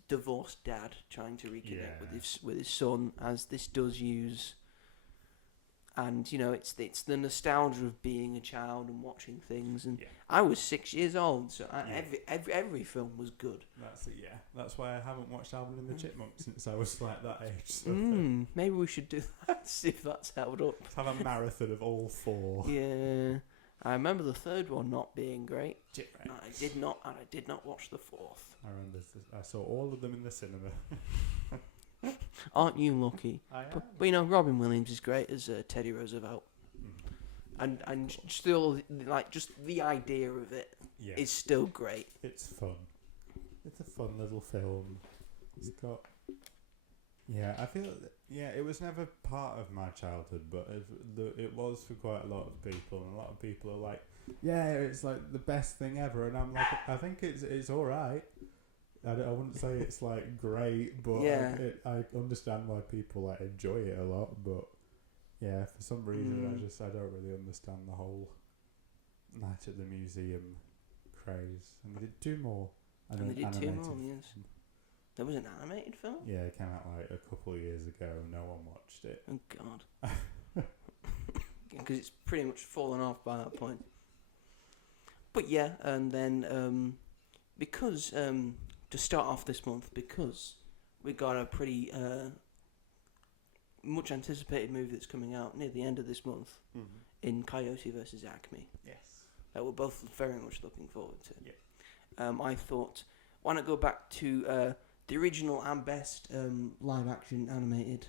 divorced dad trying to reconnect with his son, as this does use. And it's the nostalgia of being a child and watching things. And I was 6 years old, so every film was good. That's it. Yeah. That's why I haven't watched Alvin and the Chipmunks since I was like that age. So Maybe we should do that. See if that's held up. Let's have a marathon of all four. Yeah, I remember the third one not being great. Chipmunks. I did not watch the fourth. I remember I saw all of them in the cinema. Aren't you lucky? I am. But Robin Williams is great as Teddy Roosevelt, and still just the idea of it is still great. It's fun. It's a fun little film. It's got. Yeah, I feel. It was never part of my childhood, but it was for quite a lot of people, and a lot of people are like, "Yeah, it's like the best thing ever," and I'm like, I think it's all right. I wouldn't say it's like great, but I understand why people enjoy it a lot. But yeah, for some reason I don't really understand the whole Night at the Museum craze. And they did two more. And they did two more, yes. There was an animated film? Yeah, it came out like a couple of years ago. No one watched it. Oh, God. Because it's pretty much fallen off by that point. But yeah, and then because, to start off this month, because we got a pretty much anticipated movie that's coming out near the end of this month in Coyote vs. Acme. Yes. That we're both very much looking forward to. Yeah. I thought, why not go back to the original and best live-action animated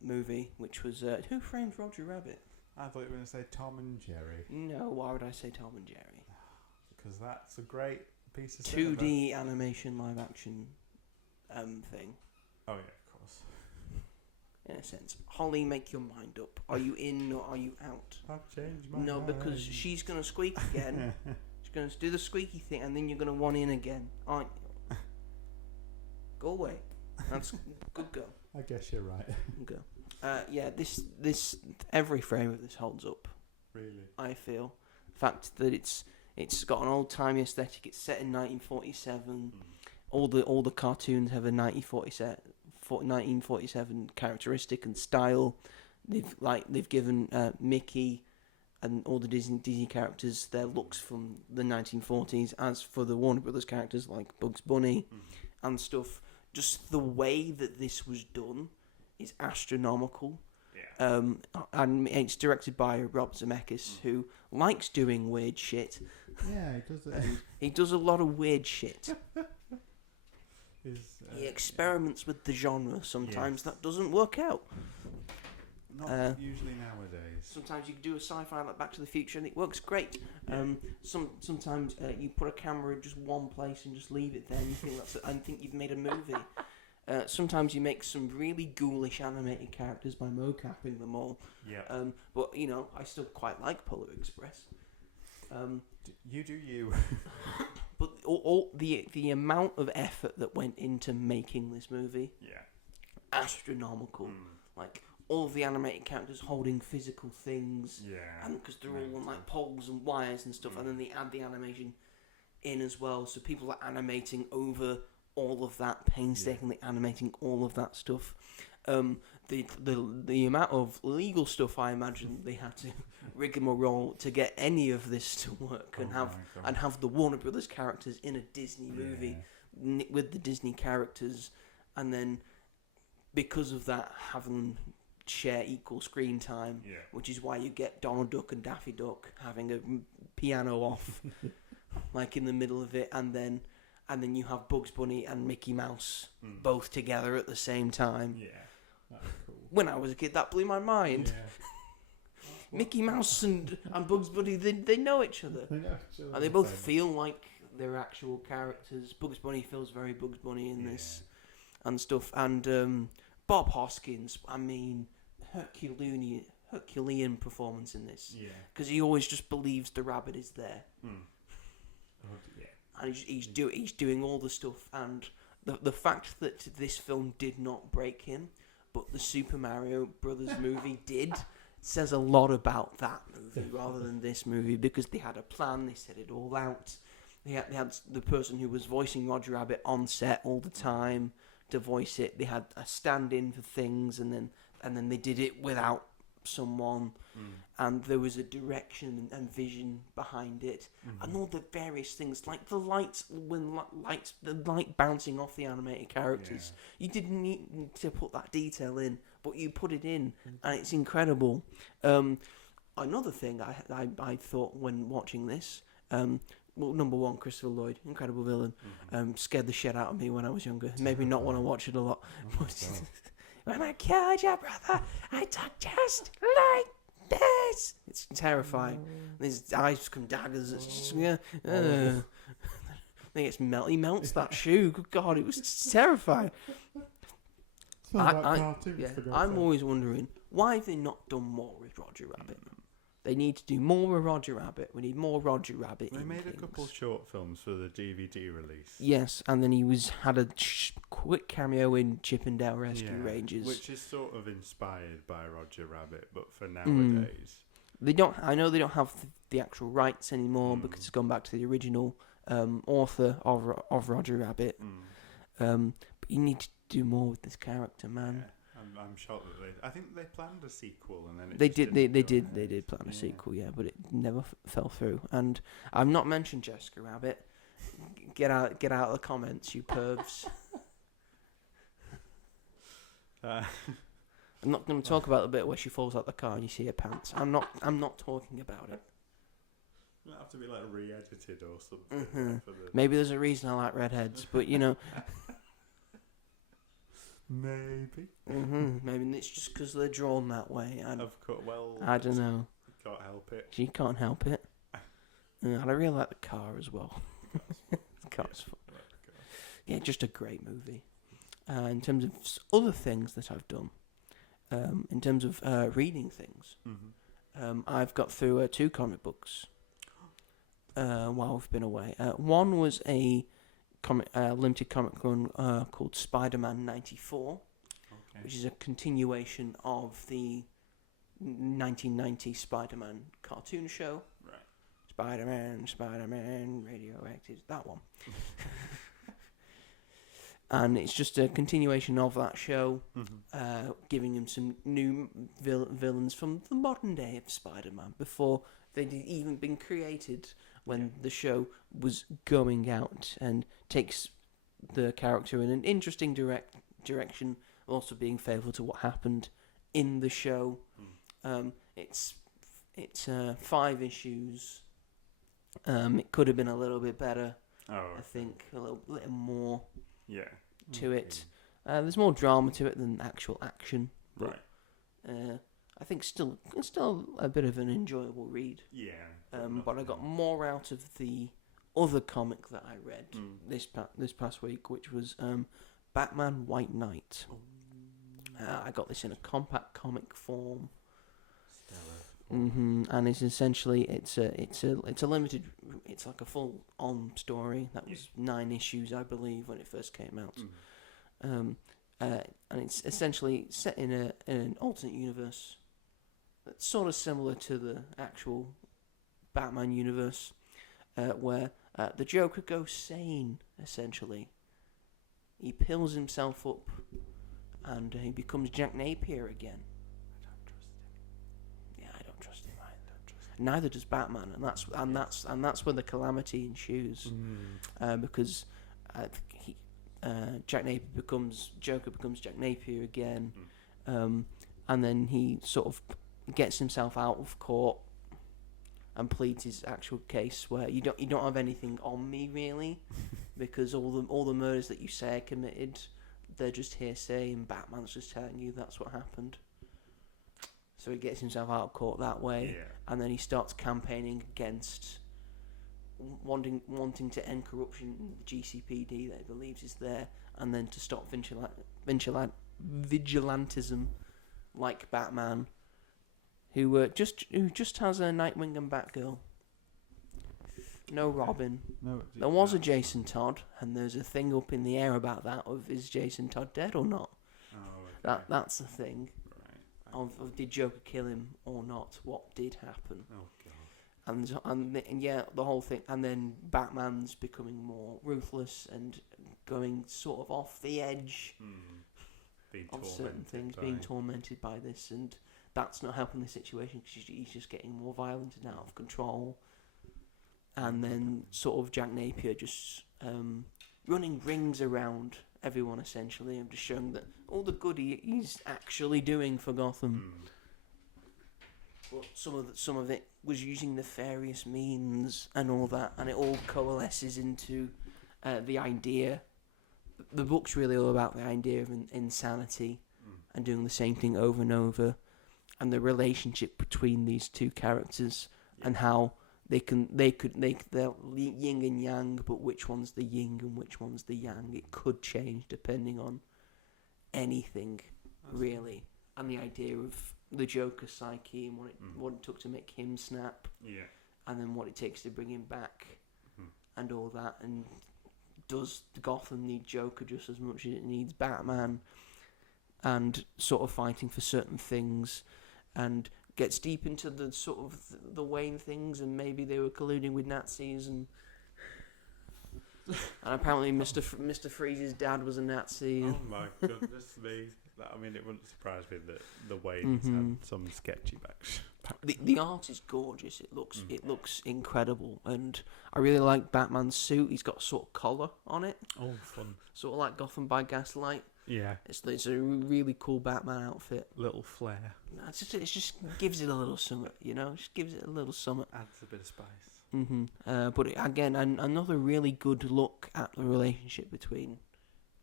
movie, which was Who Framed Roger Rabbit? I thought you were going to say Tom and Jerry. No, why would I say Tom and Jerry? Because that's a great piece of cinema. 2D animation live-action thing. Oh, yeah, of course. In a sense. Holly, make your mind up. Are you in or are you out? I've changed my mind. No, because she's going to squeak again. She's going to do the squeaky thing, and then you're going to want in again, aren't you? Go away. That's good girl. I guess you're right. Good girl. Yeah, this every frame of this holds up. Really? I feel. The fact that it's got an old-timey aesthetic. It's set in 1947. All the cartoons have a 1947 characteristic and style. They've given Mickey and all the Disney characters their looks from the 1940s. As for the Warner Brothers characters like Bugs Bunny and stuff, just the way that this was done is astronomical. Yeah. And it's directed by Rob Zemeckis, who likes doing weird shit. Yeah, he does it. And he does a lot of weird shit. He experiments with the genre. Sometimes that doesn't work out. Not usually nowadays. Sometimes you can do a sci-fi like Back to the Future and it works great. Sometimes you put a camera in just one place and just leave it there and you think and think you've made a movie. Sometimes you make some really ghoulish animated characters by mocapping them all. Yeah. But I still quite like Polar Express. You do you. But all the amount of effort that went into making this movie, astronomical. Like all of the animated characters holding physical things, and because they're all on like poles and wires and stuff, and then they add the animation in as well. So people are animating over all of that, painstakingly animating all of that stuff. The amount of legal stuff I imagine they had to rigmarole to get any of this to work and have the Warner Brothers characters in a Disney movie with the Disney characters, and then because of that having share equal screen time, which is why you get Donald Duck and Daffy Duck having a piano off like in the middle of it, and then you have Bugs Bunny and Mickey Mouse both together at the same time. Yeah, that's cool. When I was a kid, that blew my mind. Yeah. Mickey Mouse and Bugs Bunny, they know each other. They know each other. And they both feel like they're actual characters. Bugs Bunny feels very Bugs Bunny in this and stuff. And Bob Hoskins, I mean, Herculean performance in this. Yeah. Because he always just believes the rabbit is there. And he's doing all the stuff. And the fact that this film did not break him, but the Super Mario Brothers movie did, says a lot about that movie rather than this movie, because they had a plan, they set it all out. They had the person who was voicing Roger Rabbit on set all the time to voice it. They had a stand-in for things, and then they did it without someone, and there was a direction and vision behind it, and all the various things like the lights, the light bouncing off the animated characters. You didn't need to put that detail in, but you put it in, and it's incredible. Another thing I thought when watching this, well, number one, Christopher Lloyd, incredible villain, scared the shit out of me when I was younger. Made me not want to watch it a lot. When I killed your brother, I talk just like this. It's terrifying. His eyes become daggers. It's just, Then he melts that shoe. Good God, it was terrifying. I'm always wondering, why have they not done more with Roger Rabbit? They need to do more with Roger Rabbit. We need more Roger Rabbit. They made a couple short films for the DVD release. Yes, and then he had a quick cameo in Chip and Dale Rescue Rangers, which is sort of inspired by Roger Rabbit, but for nowadays. I know they don't have the actual rights anymore because it's gone back to the original author of Roger Rabbit. But you need to do more with this character, man. Yeah, I'm shocked that they. I think they planned a sequel and then it They just did. didn't They go did. They ahead. did plan a sequel, yeah, but it never fell through. And I've not mentioned Jessica Rabbit. Get out of the comments, you pervs. I'm not going to talk about the bit where she falls out the car and you see her pants. I'm not talking about it. It'll have to be like re-edited or something. Mm-hmm. For the... Maybe there's a reason I like redheads, but you know. Maybe. Maybe it's just because they're drawn that way. Of course. Well, I don't know. Can't help it. She can't help it. And I really like the car as well. The car's fun. Yeah, just a great movie. In terms of other things that I've done, in terms of reading things, I've got through 2 comic books while we've been away. One was a limited comic run called Spider-Man 94, which is a continuation of the 1990 Spider-Man cartoon show. Right. Spider-Man, radioactive, that one. And it's just a continuation of that show, giving him some new villains from the modern day of Spider-Man, before they'd even been created, when the show was going out, and takes the character in an interesting direction, also being faithful to what happened in the show. It's 5 issues. It could have been a little bit better. I think a little more to it. There's more drama to it than actual action. Right. I think it's still a bit of an enjoyable read. Yeah. But I got more out of the other comic that I read this past week, which was Batman White Knight. I got this in a compact comic form. And it's essentially it's a limited, it's like a full on story that was 9 issues, I believe, when it first came out. And it's essentially set in an alternate universe that's sort of similar to the actual Batman universe, where the Joker goes sane. Essentially, he pills himself up, and he becomes Jack Napier again. Neither does Batman, and that's where the calamity ensues, because Joker becomes Jack Napier again, and then he sort of gets himself out of court and pleads his actual case, where you don't have anything on me really, because all the murders that you say are committed, they're just hearsay, and Batman's just telling you that's what happened. So he gets himself out of court that way, and then he starts campaigning against wanting to end corruption in the GCPD that he believes is there, and then to stop vigilantism like Batman, who just has a Nightwing and Batgirl. No Robin. There was a Jason Todd, and there's a thing up in the air about that, of is Jason Todd dead or not? That's the thing. Of did Joker kill him or not? What did happen? Oh god! And the whole thing. And then Batman's becoming more ruthless and going sort of off the edge of certain things, being tormented by this, and that's not helping the situation because he's just getting more violent and out of control. And then sort of Jack Napier just running rings around everyone, essentially, and just showing that all the good he's actually doing for Gotham. But some of it was using nefarious means and all that, and it all coalesces into the idea. The book's really all about the idea of insanity and doing the same thing over and over, and the relationship between these two characters and how they're yin and yang, but which one's the yin and which one's the yang? It could change depending on anything, really. And the idea of the Joker's psyche and what it took to make him snap, and then what it takes to bring him back, and all that. And does Gotham need Joker just as much as it needs Batman? And sort of fighting for certain things, and gets deep into the sort of the Wayne things, and maybe they were colluding with Nazis, and And apparently Mr. Freeze's dad was a Nazi. Oh my goodness me. I mean, it wouldn't surprise me that the way he's had some sketchy backs. The art is gorgeous. It looks incredible, and I really like Batman's suit. He's got a sort of collar on it. Oh, fun. Sort of like Gotham by Gaslight. Yeah. It's a really cool Batman outfit. Little flair. It just gives it a little something, Just gives it a little something. Adds a bit of spice. But again, another really good look at the relationship between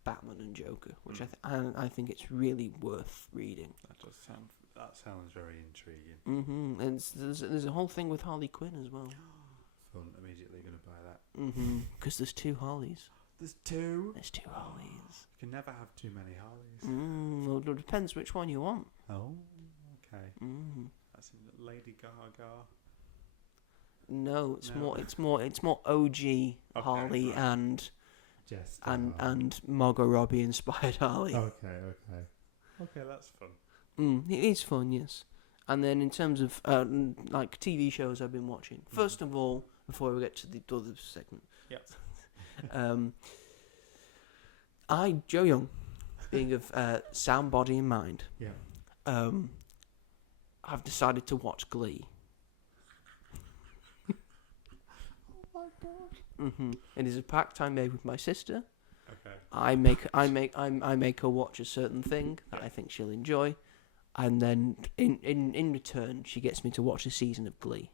Batman and Joker, which I think it's really worth reading. That sounds very intriguing. And there's a whole thing with Harley Quinn as well. Fun. Immediately going to buy that. Because there's two Harleys. There's two. There's two Harleys. You can never have too many Harleys. Well, it depends which one you want. Oh, okay. That's in Lady Gaga. No, it's more OG Harley right. and Just and Margot Robbie inspired Harley. Okay, that's fun. It is fun, yes. And then in terms of like TV shows I've been watching. First of all, before we get to the other segment, Joe Young, being of sound body and mind, I've decided to watch Glee. Oh my god! It is a pact I made with my sister. Okay. I make her watch a certain thing that I think she'll enjoy, and then in return she gets me to watch a season of Glee.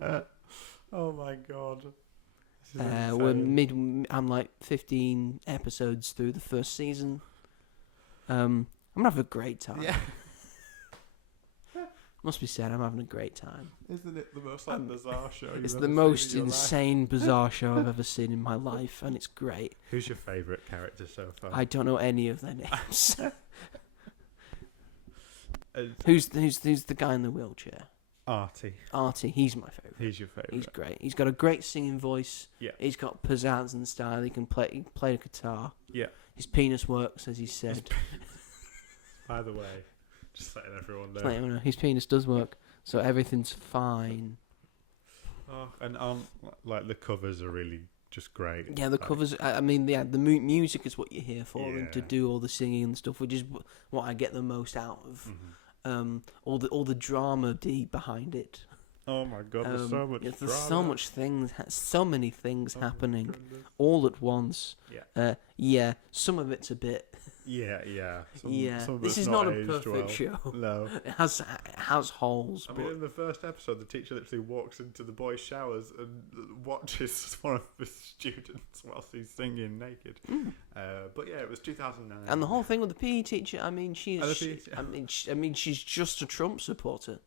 Oh my god. I'm like 15 episodes through the first season. I'm having a great time. Yeah. Must be said, I'm having a great time. Isn't it the most bizarre show? It's the most insane, bizarre show I've ever seen in my life, and it's great. Who's your favourite character so far? I don't know any of their names. Who's the guy in the wheelchair? Artie. He's my favourite. He's your favourite. He's great. He's got a great singing voice. Yeah. He's got pizzazz and style. He can play a guitar. Yeah. His penis works, as he said. By the way, just letting everyone know. Letting his penis does work, so everything's fine. Oh, and like the covers are really just great. Yeah, the covers. I mean, the music is what you're here for, Yeah. and to do all the singing and stuff, which is what I get the most out of. All the drama behind it. Oh my god, there's so much drama. There's so many things happening all at once. Yeah. Some of it's a bit. Yeah. Some This is not a perfect show. No. It has holes. I mean, in the first episode, the teacher literally walks into the boys' showers and watches one of the students whilst he's singing naked. But yeah, it was 2009. And the whole thing with the PE teacher, I mean, she's just a Trump supporter.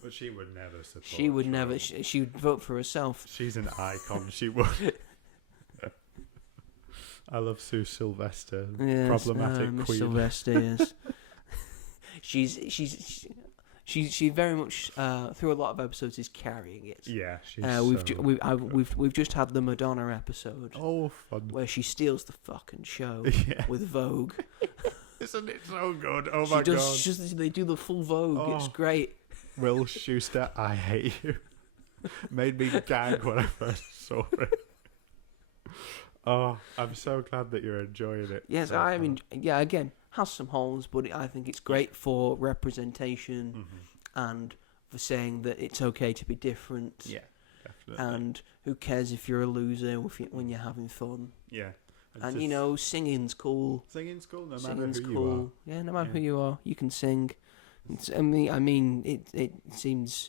But she would never support. She would never. She would vote for herself. She's an icon. She would. I love Sue Sylvester. Yes, problematic Miss queen. Sylvester, yes. She very much through a lot of episodes is carrying it. Yeah, she's we've just had the Madonna episode. Oh, fun. Where she steals the fucking show with Vogue. Isn't it so good? Oh my god. They do the full Vogue. Oh. It's great. Will Schuster, I hate you. Made me gag when I first saw it. Oh, I'm so glad that you're enjoying it. Yes, I mean, again, has some holes, but I think it's great for representation and for saying that it's okay to be different. Yeah, definitely. And who cares if you're a loser when you're having fun. Yeah. And, singing's cool. Singing's cool, no matter who you are. Yeah, no matter who you are, you can sing. I mean, it seems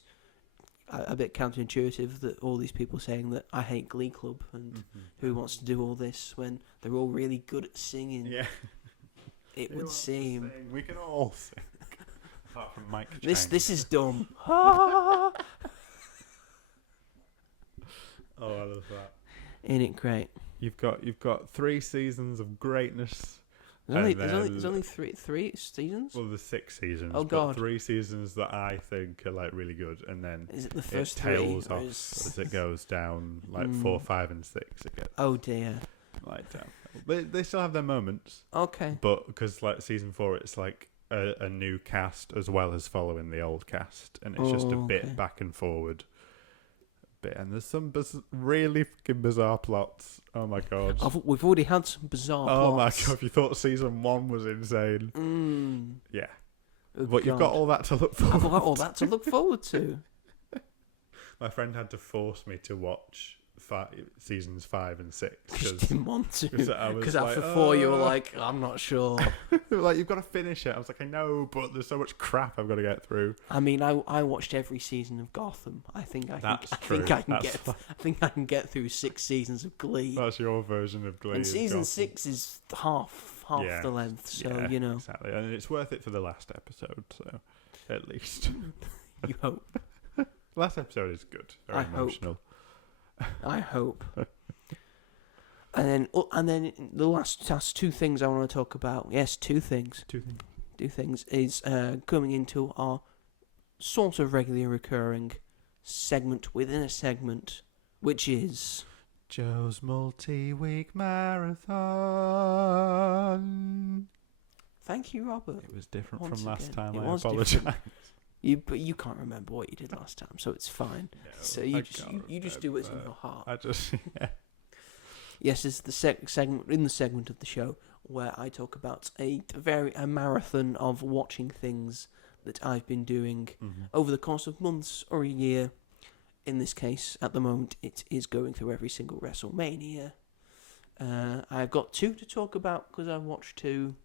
a bit counterintuitive that all these people saying that I hate Glee Club and who wants to do all this when they're all really good at singing. Yeah. It would seem. We can all sing. Apart from Mike Chang. This is dumb. Oh, I love that. Ain't it great? You've got 3 seasons of greatness. There's only three seasons. Well, there's 6 seasons. Oh god, 3 seasons that I think are like really good, and then is it the first it tails off as it goes down, like 4, 5, and 6 again. Oh dear. Like down. But they still have their moments. Okay. But because like season 4, it's like a new cast as well as following the old cast, and it's just a bit back and forward. bit, and there's some really fucking bizarre plots. Oh my god. We've already had some bizarre Oh my plots. god, you thought season 1 was insane. Yeah. Oh But you've got all that to look forward I've got all that to look forward to. My friend had to force me to watch seasons 5 and 6 Because didn't want to. because after 4 you were like, I'm not sure. like, you've got to finish it. I was like, I know, but there's so much crap I've got to get through. I mean, I watched every season of Gotham. I think I can get through 6 seasons of Glee. That's your version of Glee. And season 6 is half the length, so you know. Exactly, and it's worth it for the last episode. So at least you hope. Last episode is good. Very emotional. I hope. And then the last 2 things I want to talk about. Yes, 2 things. 2 things is coming into our sort of regularly recurring segment within a segment, which is Joe's multi-week marathon. Thank you, Robert. It was different Once from last again, time. it I was apologise. But you can't remember what you did last time, so it's fine. No, So you just do what's in your heart. I just Yes, it's the segment of the show where I talk about a marathon of watching things that I've been doing over the course of months or a year. In this case, at the moment, it is going through every single WrestleMania. I've got 2 to talk about because I've watched 2.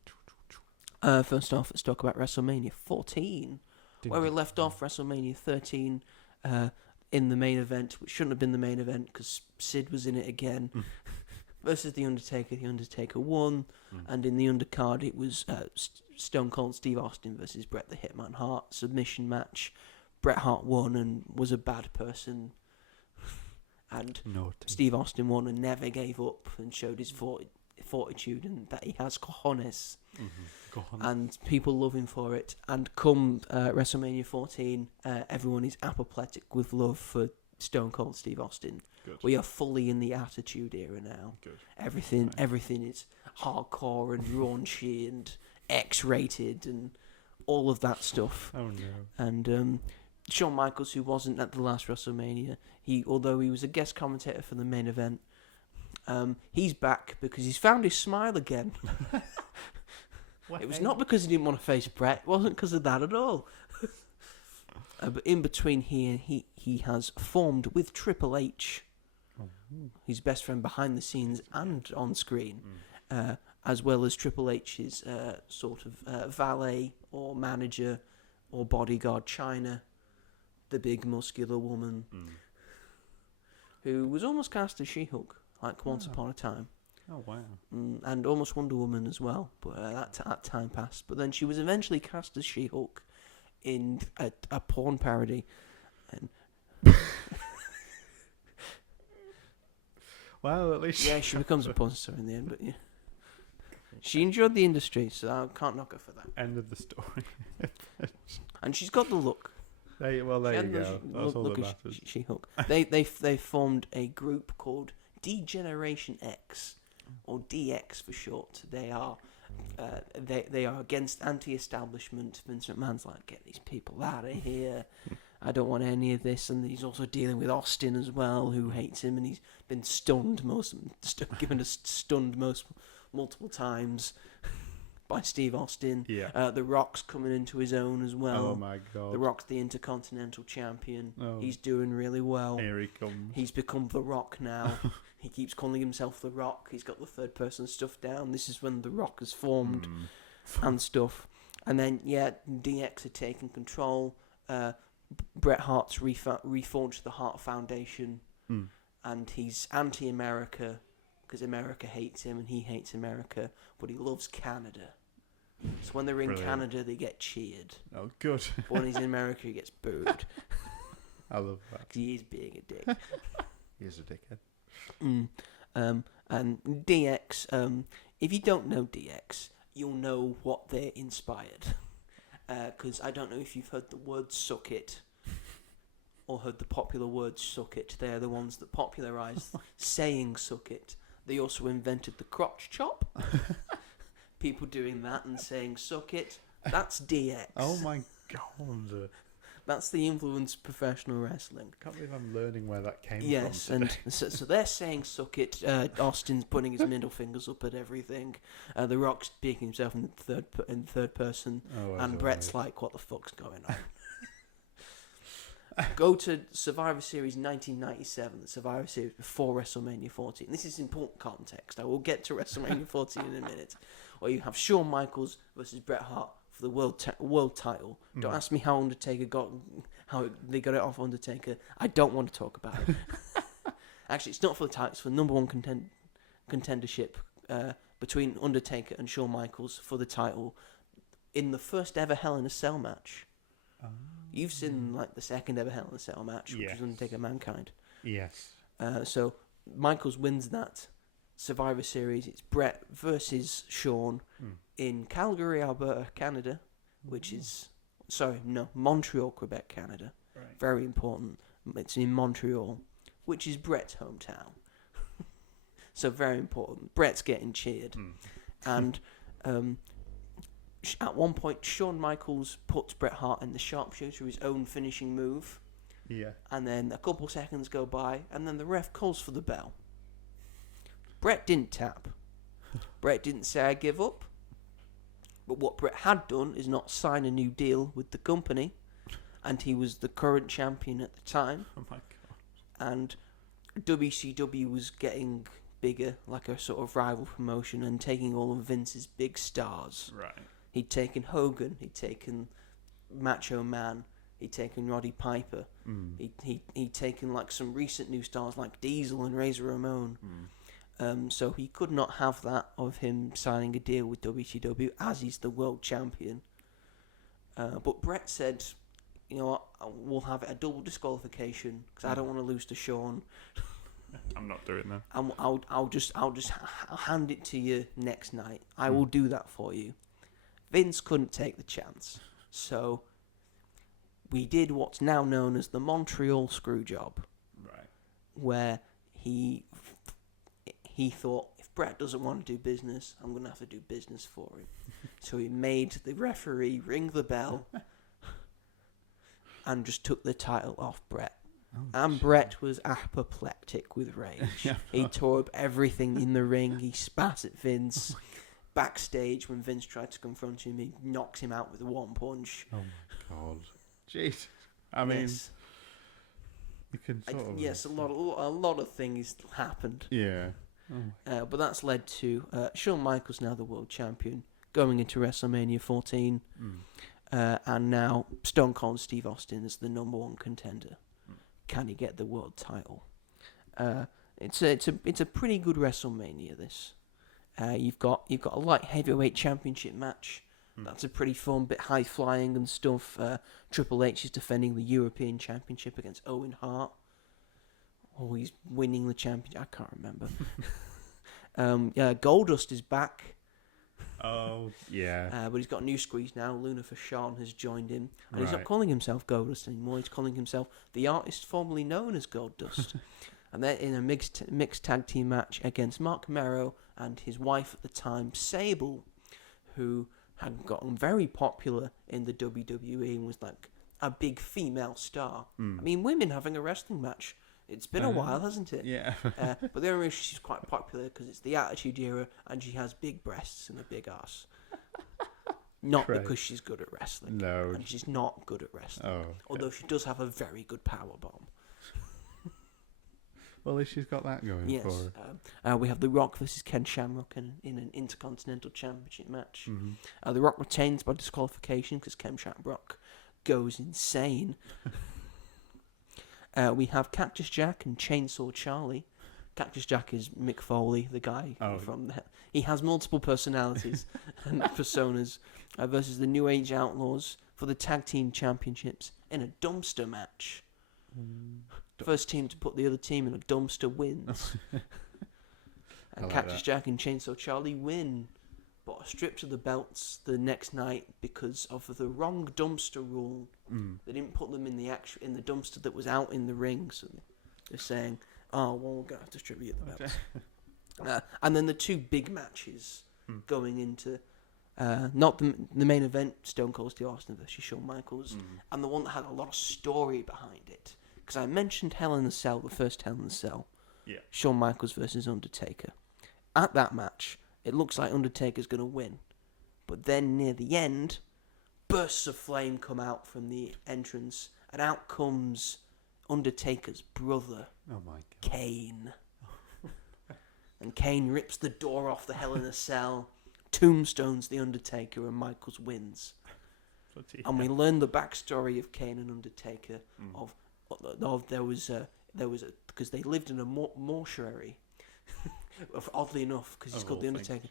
First off, let's talk about WrestleMania 14. Where we left off, WrestleMania 13, in the main event, which shouldn't have been the main event because Sid was in it again, versus The Undertaker. The Undertaker won, and in the undercard it was Stone Cold Steve Austin versus Bret the Hitman Hart submission match. Bret Hart won and was a bad person, and Steve Austin won and never gave up and showed his fortitude and that he has cojones. And people love him for it. And come WrestleMania 14, everyone is apoplectic with love for Stone Cold Steve Austin. Good. We are fully in the Attitude Era now. Good. Everything is hardcore and raunchy and X-rated and all of that stuff. Oh no. And Shawn Michaels, who wasn't at the last WrestleMania, although he was a guest commentator for the main event, he's back because he's found his smile again. It was not because he didn't want to face Bret. It wasn't because of that at all. But in between here, he has formed with Triple H, his best friend behind the scenes and on screen, as well as Triple H's sort of valet or manager or bodyguard, Chyna, the big muscular woman, who was almost cast as She-Hulk, like Once Upon a Time. Oh, wow. And almost Wonder Woman as well, but that time passed. But then she was eventually cast as She-Hulk in a porn parody. And well, at least... Yeah, she becomes a porn star in the end, but yeah. She enjoyed the industry, so I can't knock her for that. End of the story. And she's got the look. There you go. That's all that matters. She-Hulk. They formed a group called D-Generation X, or DX for short. They are against anti-establishment. Vince McMahon's like, get these people out of here. I don't want any of this. And he's also dealing with Austin as well, who hates him, and he's been given a stunned multiple times by Steve Austin. Yeah. The Rock's coming into his own as well. Oh my god. The Rock's the Intercontinental Champion. Oh. He's doing really well. Here he comes. He's become The Rock now. He keeps calling himself The Rock. He's got the third person stuff down. This is when The Rock has formed and stuff. And then, DX are taking control. Bret Hart's reforged the Hart Foundation. And he's anti-America because America hates him and he hates America, but he loves Canada. So when they're in Canada, they get cheered. Oh, good. But when he's in America, he gets booed. I love that. 'Cause he is being a dick. He is a dickhead. And DX, if you don't know DX, you'll know what they're inspired. Because I don't know if you've heard the word suck it or heard the popular word suck it. They're the ones that popularised saying suck it. They also invented the crotch chop. People doing that and saying suck it. That's DX. Oh my god. That's the influence of professional wrestling. I can't believe I'm learning where that came from. Yes, and so they're saying "suck it." Austin's putting his middle fingers up at everything. The Rock's speaking himself in third person, and Brett's like, "What the fuck's going on?" Go to Survivor Series 1997, the Survivor Series before WrestleMania 14. This is important context. I will get to WrestleMania 14 in a minute. Where you have Shawn Michaels versus Bret Hart for the world title. Don't ask me how how they got it off Undertaker. I don't want to talk about it. Actually, it's not for the title. It's for the number one contendership between Undertaker and Shawn Michaels for the title in the first ever Hell in a Cell match. You've seen like the second ever Hell in a Cell match, which was Undertaker Mankind. Yes. So Michaels wins that Survivor Series. It's Bret versus Shawn in Calgary, Alberta, Canada, which is Montreal, Quebec, Canada. Right. Very important. It's in Montreal, which is Bret's hometown. So very important. Bret's getting cheered, and at one point, Shawn Michaels puts Bret Hart in the sharpshooter, his own finishing move. Yeah. And then a couple seconds go by, and then the ref calls for the bell. Bret didn't tap. Bret didn't say, "I give up." But what Bret had done is not sign a new deal with the company, and he was the current champion at the time. Oh my god. And WCW was getting bigger, like a sort of rival promotion, and taking all of Vince's big stars. Right. He'd taken Hogan, he'd taken Macho Man, he'd taken Roddy Piper, he'd taken like some recent new stars like Diesel and Razor Ramon. So he could not have that of him signing a deal with WCW as he's the world champion. But Bret said, "You know what? We'll have it a double disqualification because I don't want to lose to Shawn. I'm not doing that. I'll just hand it to you next night. I will do that for you." Vince couldn't take the chance, so we did what's now known as the Montreal Screwjob, Right. where he thought, if Bret doesn't want to do business, I'm going to have to do business for him. So he made the referee ring the bell and just took the title off Bret. And Bret was apoplectic with rage. He tore up everything in the ring. He spat at Vince. Backstage, when Vince tried to confront him, he knocks him out with one punch. Oh my god. Jeez. I mean, you can sort of... Yes, a lot of things happened. Yeah. But that's led to Shawn Michaels now the world champion, going into WrestleMania 14. And now Stone Cold Steve Austin is the number one contender. Can he get the world title? It's a pretty good WrestleMania, this. You've got a light heavyweight championship match. That's a pretty fun, bit high flying and stuff. Triple H is defending the European Championship against Owen Hart. Oh, he's winning the championship. I can't remember. Goldust is back. Oh yeah. But he's got a new squeeze now. Luna Vachon has joined him, and he's not calling himself Goldust anymore. He's calling himself the artist formerly known as Goldust. And they're in a mixed tag team match against Mark Merrow and his wife at the time, Sable, who had gotten very popular in the WWE and was like a big female star. I mean, women having a wrestling match. It's been a while, hasn't it? Yeah. But the only reason she's quite popular because it's the Attitude Era and she has big breasts and a big ass. Not because she's good at wrestling. No. And she's not good at wrestling. Oh, okay. Although she does have a very good power bomb. Well, at least she's got that going for her. We have The Rock versus Ken Shamrock in an Intercontinental Championship match. The Rock retains by disqualification because Ken Shamrock goes insane. We have Cactus Jack and Chainsaw Charlie. Cactus Jack is Mick Foley, the guy from the... He has multiple personalities and personas versus the New Age Outlaws for the Tag Team Championships in a dumpster match. First team to put the other team in a dumpster wins. And Cactus Jack and Chainsaw Charlie win, but are stripped of the belts the next night because of the wrong dumpster rule. They didn't put them in the dumpster that was out in the ring, so they're saying, "Oh, well, we're gonna have to distribute the belts." And then the two big matches going into Not the main event, Stone Cold Steve Austin versus Shawn Michaels, and the one that had a lot of story behind it. Because I mentioned Hell in a Cell, the first Hell in a Cell. Yeah. Shawn Michaels versus Undertaker. At that match, it looks like Undertaker's going to win. But then near the end, bursts of flame come out from the entrance, and out comes Undertaker's brother, Oh my god. Kane. And Kane rips the door off the Hell in a Cell, tombstones the Undertaker, and Michaels wins. And we learn the backstory of Kane and Undertaker. Of there was because they lived in a mortuary. Oddly enough, because he's called the Undertaker,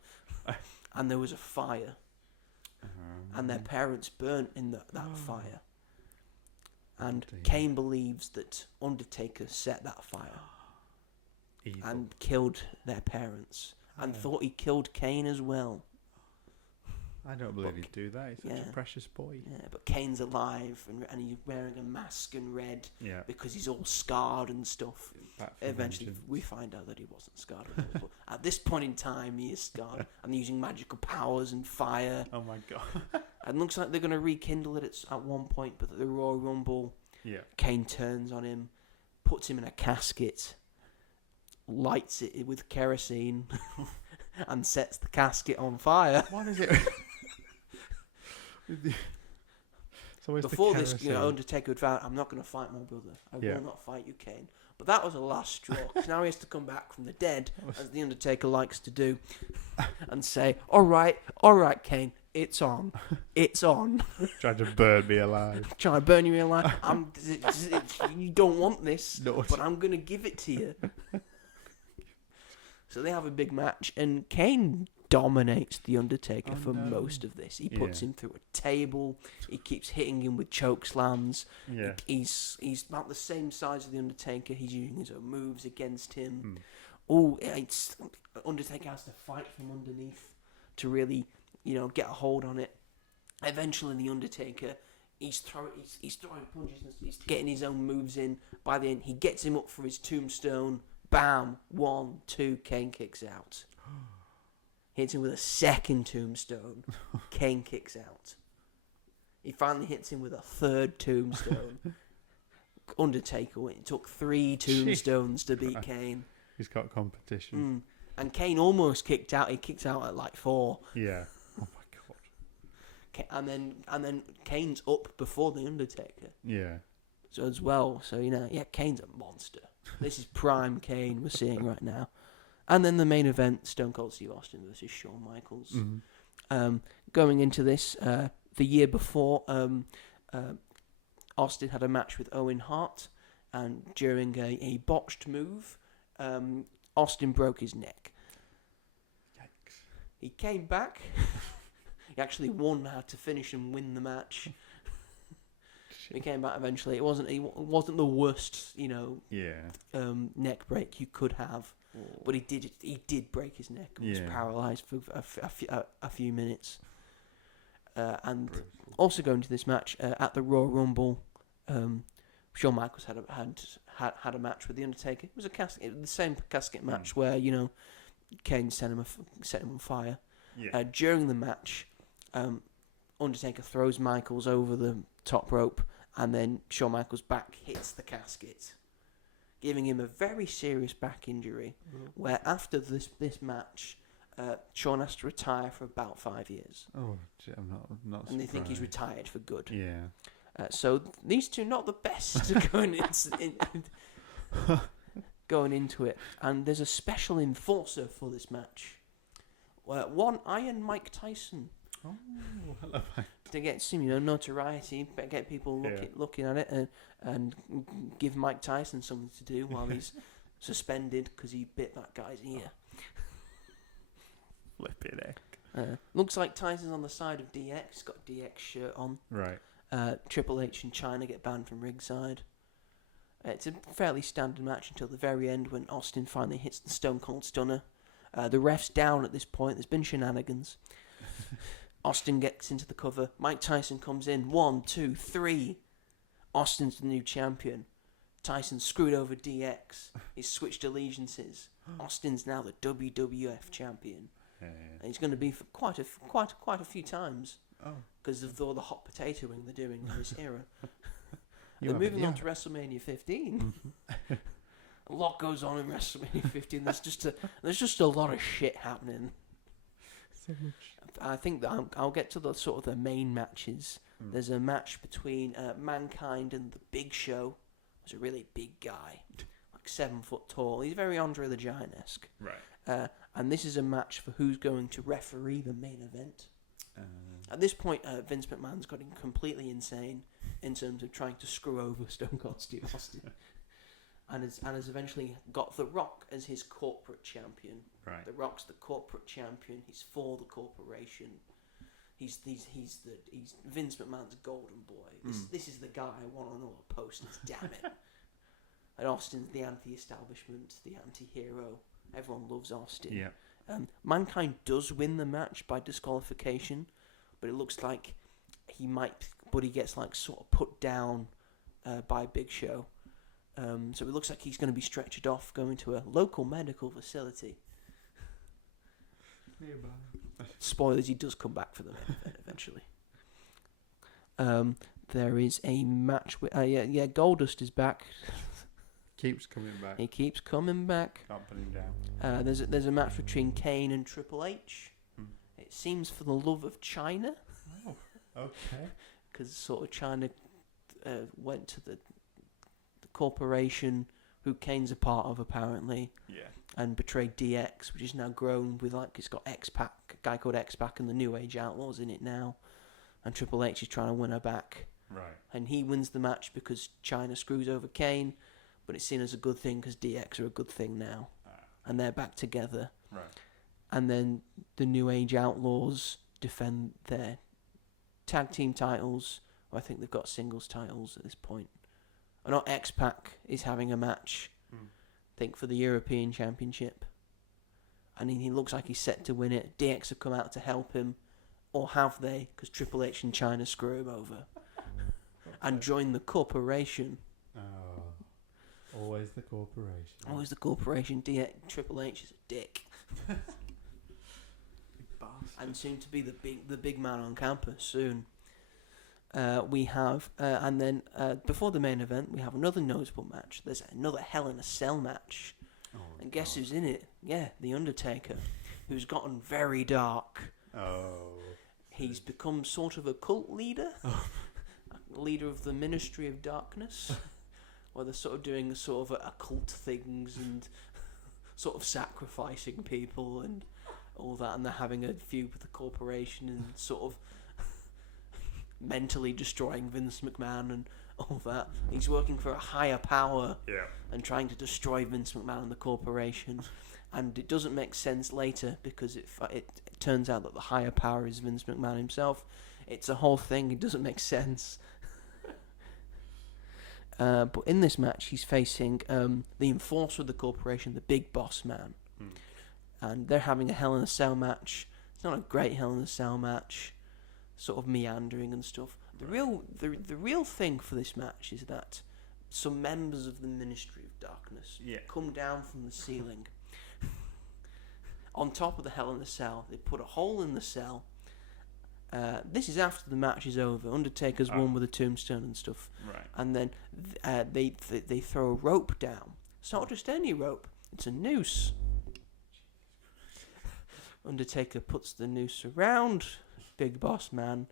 and there was a fire, and their parents burnt in that fire. And Kane believes that Undertaker set that fire. Evil. And killed their parents, and thought he killed Kane as well. I don't believe he'd do that. He's such a precious boy. Yeah, but Kane's alive, and he's wearing a mask and red because he's all scarred and stuff. Eventually, we find out that he wasn't scarred at all. But at this point in time, he is scarred, and using magical powers and fire. Oh my god. And looks like they're going to rekindle it at one point, but at the Royal Rumble, Kane turns on him, puts him in a casket, lights it with kerosene, and sets the casket on fire. What is it? So before this, Undertaker would vow, I'm not going to fight my brother. I will not fight you, Kane. But that was a last straw. Because now he has to come back from the dead, as the Undertaker likes to do, and say, all right, Kane, it's on. It's on. Trying to burn me alive. Trying to burn you alive. You don't want this, but I'm going to give it to you. So they have a big match, and Kane dominates the Undertaker for most of this. He puts him through a table. He keeps hitting him with choke slams. Yeah. He's about the same size as the Undertaker. He's using his own moves against him. It's Undertaker has to fight from underneath to really, get a hold on it. Eventually, the Undertaker, he's throwing punches. He's getting his own moves in. By the end, he gets him up for his tombstone. Bam! 1, 2, Kane kicks out. Hits him with a second tombstone. Kane kicks out. He finally hits him with a third tombstone. Undertaker, it took 3 tombstones to beat Kane. He's got competition. And Kane almost kicked out. He kicked out at like 4. Yeah. Oh my god. And then Kane's up before the Undertaker. Yeah. So as well. So Kane's a monster. This is prime Kane we're seeing right now. And then the main event, Stone Cold Steve Austin versus Shawn Michaels. Going into this, the year before, Austin had a match with Owen Hart, and during a botched move, Austin broke his neck. Yikes. He came back. He actually won, had to finish and win the match. He came back eventually. It wasn't the worst, neck break you could have. But he did break his neck and was paralysed for a few minutes. And also going to this match at the Royal Rumble, Shawn Michaels had a match with the Undertaker. It was the same casket match where Kane set him on fire. Yeah. During the match, Undertaker throws Michaels over the top rope, and then Shawn Michaels' back hits the casket, giving him a very serious back injury, where after this match, Shawn has to retire for about 5 years. Oh, I'm not and they think he's retired for good. Yeah. So these two, not the best going into it. And there's a special enforcer for this match. One Iron Mike Tyson. Oh, hello, Mike. To get some, notoriety, get people looking at it, and give Mike Tyson something to do while he's suspended because he bit that guy's ear. Flipping heck. Looks like Tyson's on the side of DX. He's got a DX shirt on. Right. Triple H and China get banned from ringside. It's a fairly standard match until the very end when Austin finally hits the Stone Cold Stunner. The ref's down at this point. There's been shenanigans. Austin gets into the cover. Mike Tyson comes in. 1, 2, 3. Austin's the new champion. Tyson screwed over DX. He's switched allegiances. Austin's now the WWF champion. And he's going to be for quite a few times Oh. because of all the hot potatoing they're doing in this era. You They're have it, moving yeah. on to WrestleMania 15. A lot goes on in WrestleMania 15. There's just a lot of shit happening. So much. I think that I'll get to the sort of the main matches. There's a match between Mankind and the Big Show. He's a really big guy, like 7 foot tall. He's very Andre the Giant-esque. Right. And this is a match for who's going to referee the main event. At this point, Vince McMahon's gotten completely insane in terms of trying to screw over Stone Cold Steve Austin. And has eventually got The Rock as his corporate champion. Right. The Rock's the corporate champion. He's for the corporation. He's Vince McMahon's golden boy. This is the guy I want on all the posters. Damn it! And Austin's the anti-establishment, the anti-hero. Everyone loves Austin. Yeah. Mankind does win the match by disqualification, but it looks like he gets like sort of put down by Big Show. So it looks like he's going to be stretchered off, going to a local medical facility. Nearby. Spoilers, he does come back for the main event eventually. There is a match with... Goldust is back. Keeps coming back. He keeps coming back. Can't put him down. There's a match between Kane and Triple H. It seems for the love of China. Oh, okay. Because sort of China went to the corporation who Kane's a part of, apparently. Yeah. And betrayed DX, which is now grown with, like, it's got X-Pac, a guy called X-Pac and the New Age Outlaws in it now. And Triple H is trying to win her back. Right. And he wins the match because China screws over Kane, but it's seen as a good thing because DX are a good thing now. And they're back together. Right. And then the New Age Outlaws defend their tag team titles. Or I think they've got singles titles at this point. Or not, X-Pac is having a match, I think, for the European Championship. And he looks like he's set to win it. DX have come out to help him. Or have they? Because Triple H and China screw him over. And join the corporation. Oh, always the corporation. Always the corporation. Triple H is a dick. And soon to be the big man on campus soon. We have, and then before the main event, we have another notable match. There's another Hell in a Cell match. Oh, And guess who's in it? Yeah, The Undertaker, who's gotten very dark. Oh. He's become sort of a cult leader. A leader of the Ministry of Darkness. Where they're sort of doing sort of occult things and sort of sacrificing people and all that. And they're having a feud with the corporation and sort of mentally destroying Vince McMahon and all that. He's working for a higher power and trying to destroy Vince McMahon and the corporation. And it doesn't make sense later because it turns out that the higher power is Vince McMahon himself. It's a whole thing. It doesn't make sense. But in this match, he's facing the enforcer of the corporation, the Big Boss Man. And they're having a Hell in a Cell match. It's not a great Hell in a Cell match. Sort of meandering and stuff. The real thing for this match is that some members of the Ministry of Darkness come down from the ceiling. On top of the Hell in a Cell, they put a hole in the cell. This is after the match is over. Undertaker's won with a tombstone and stuff. Right. And then they throw a rope down. It's not just any rope. It's a noose. Undertaker puts the noose around Big Boss Man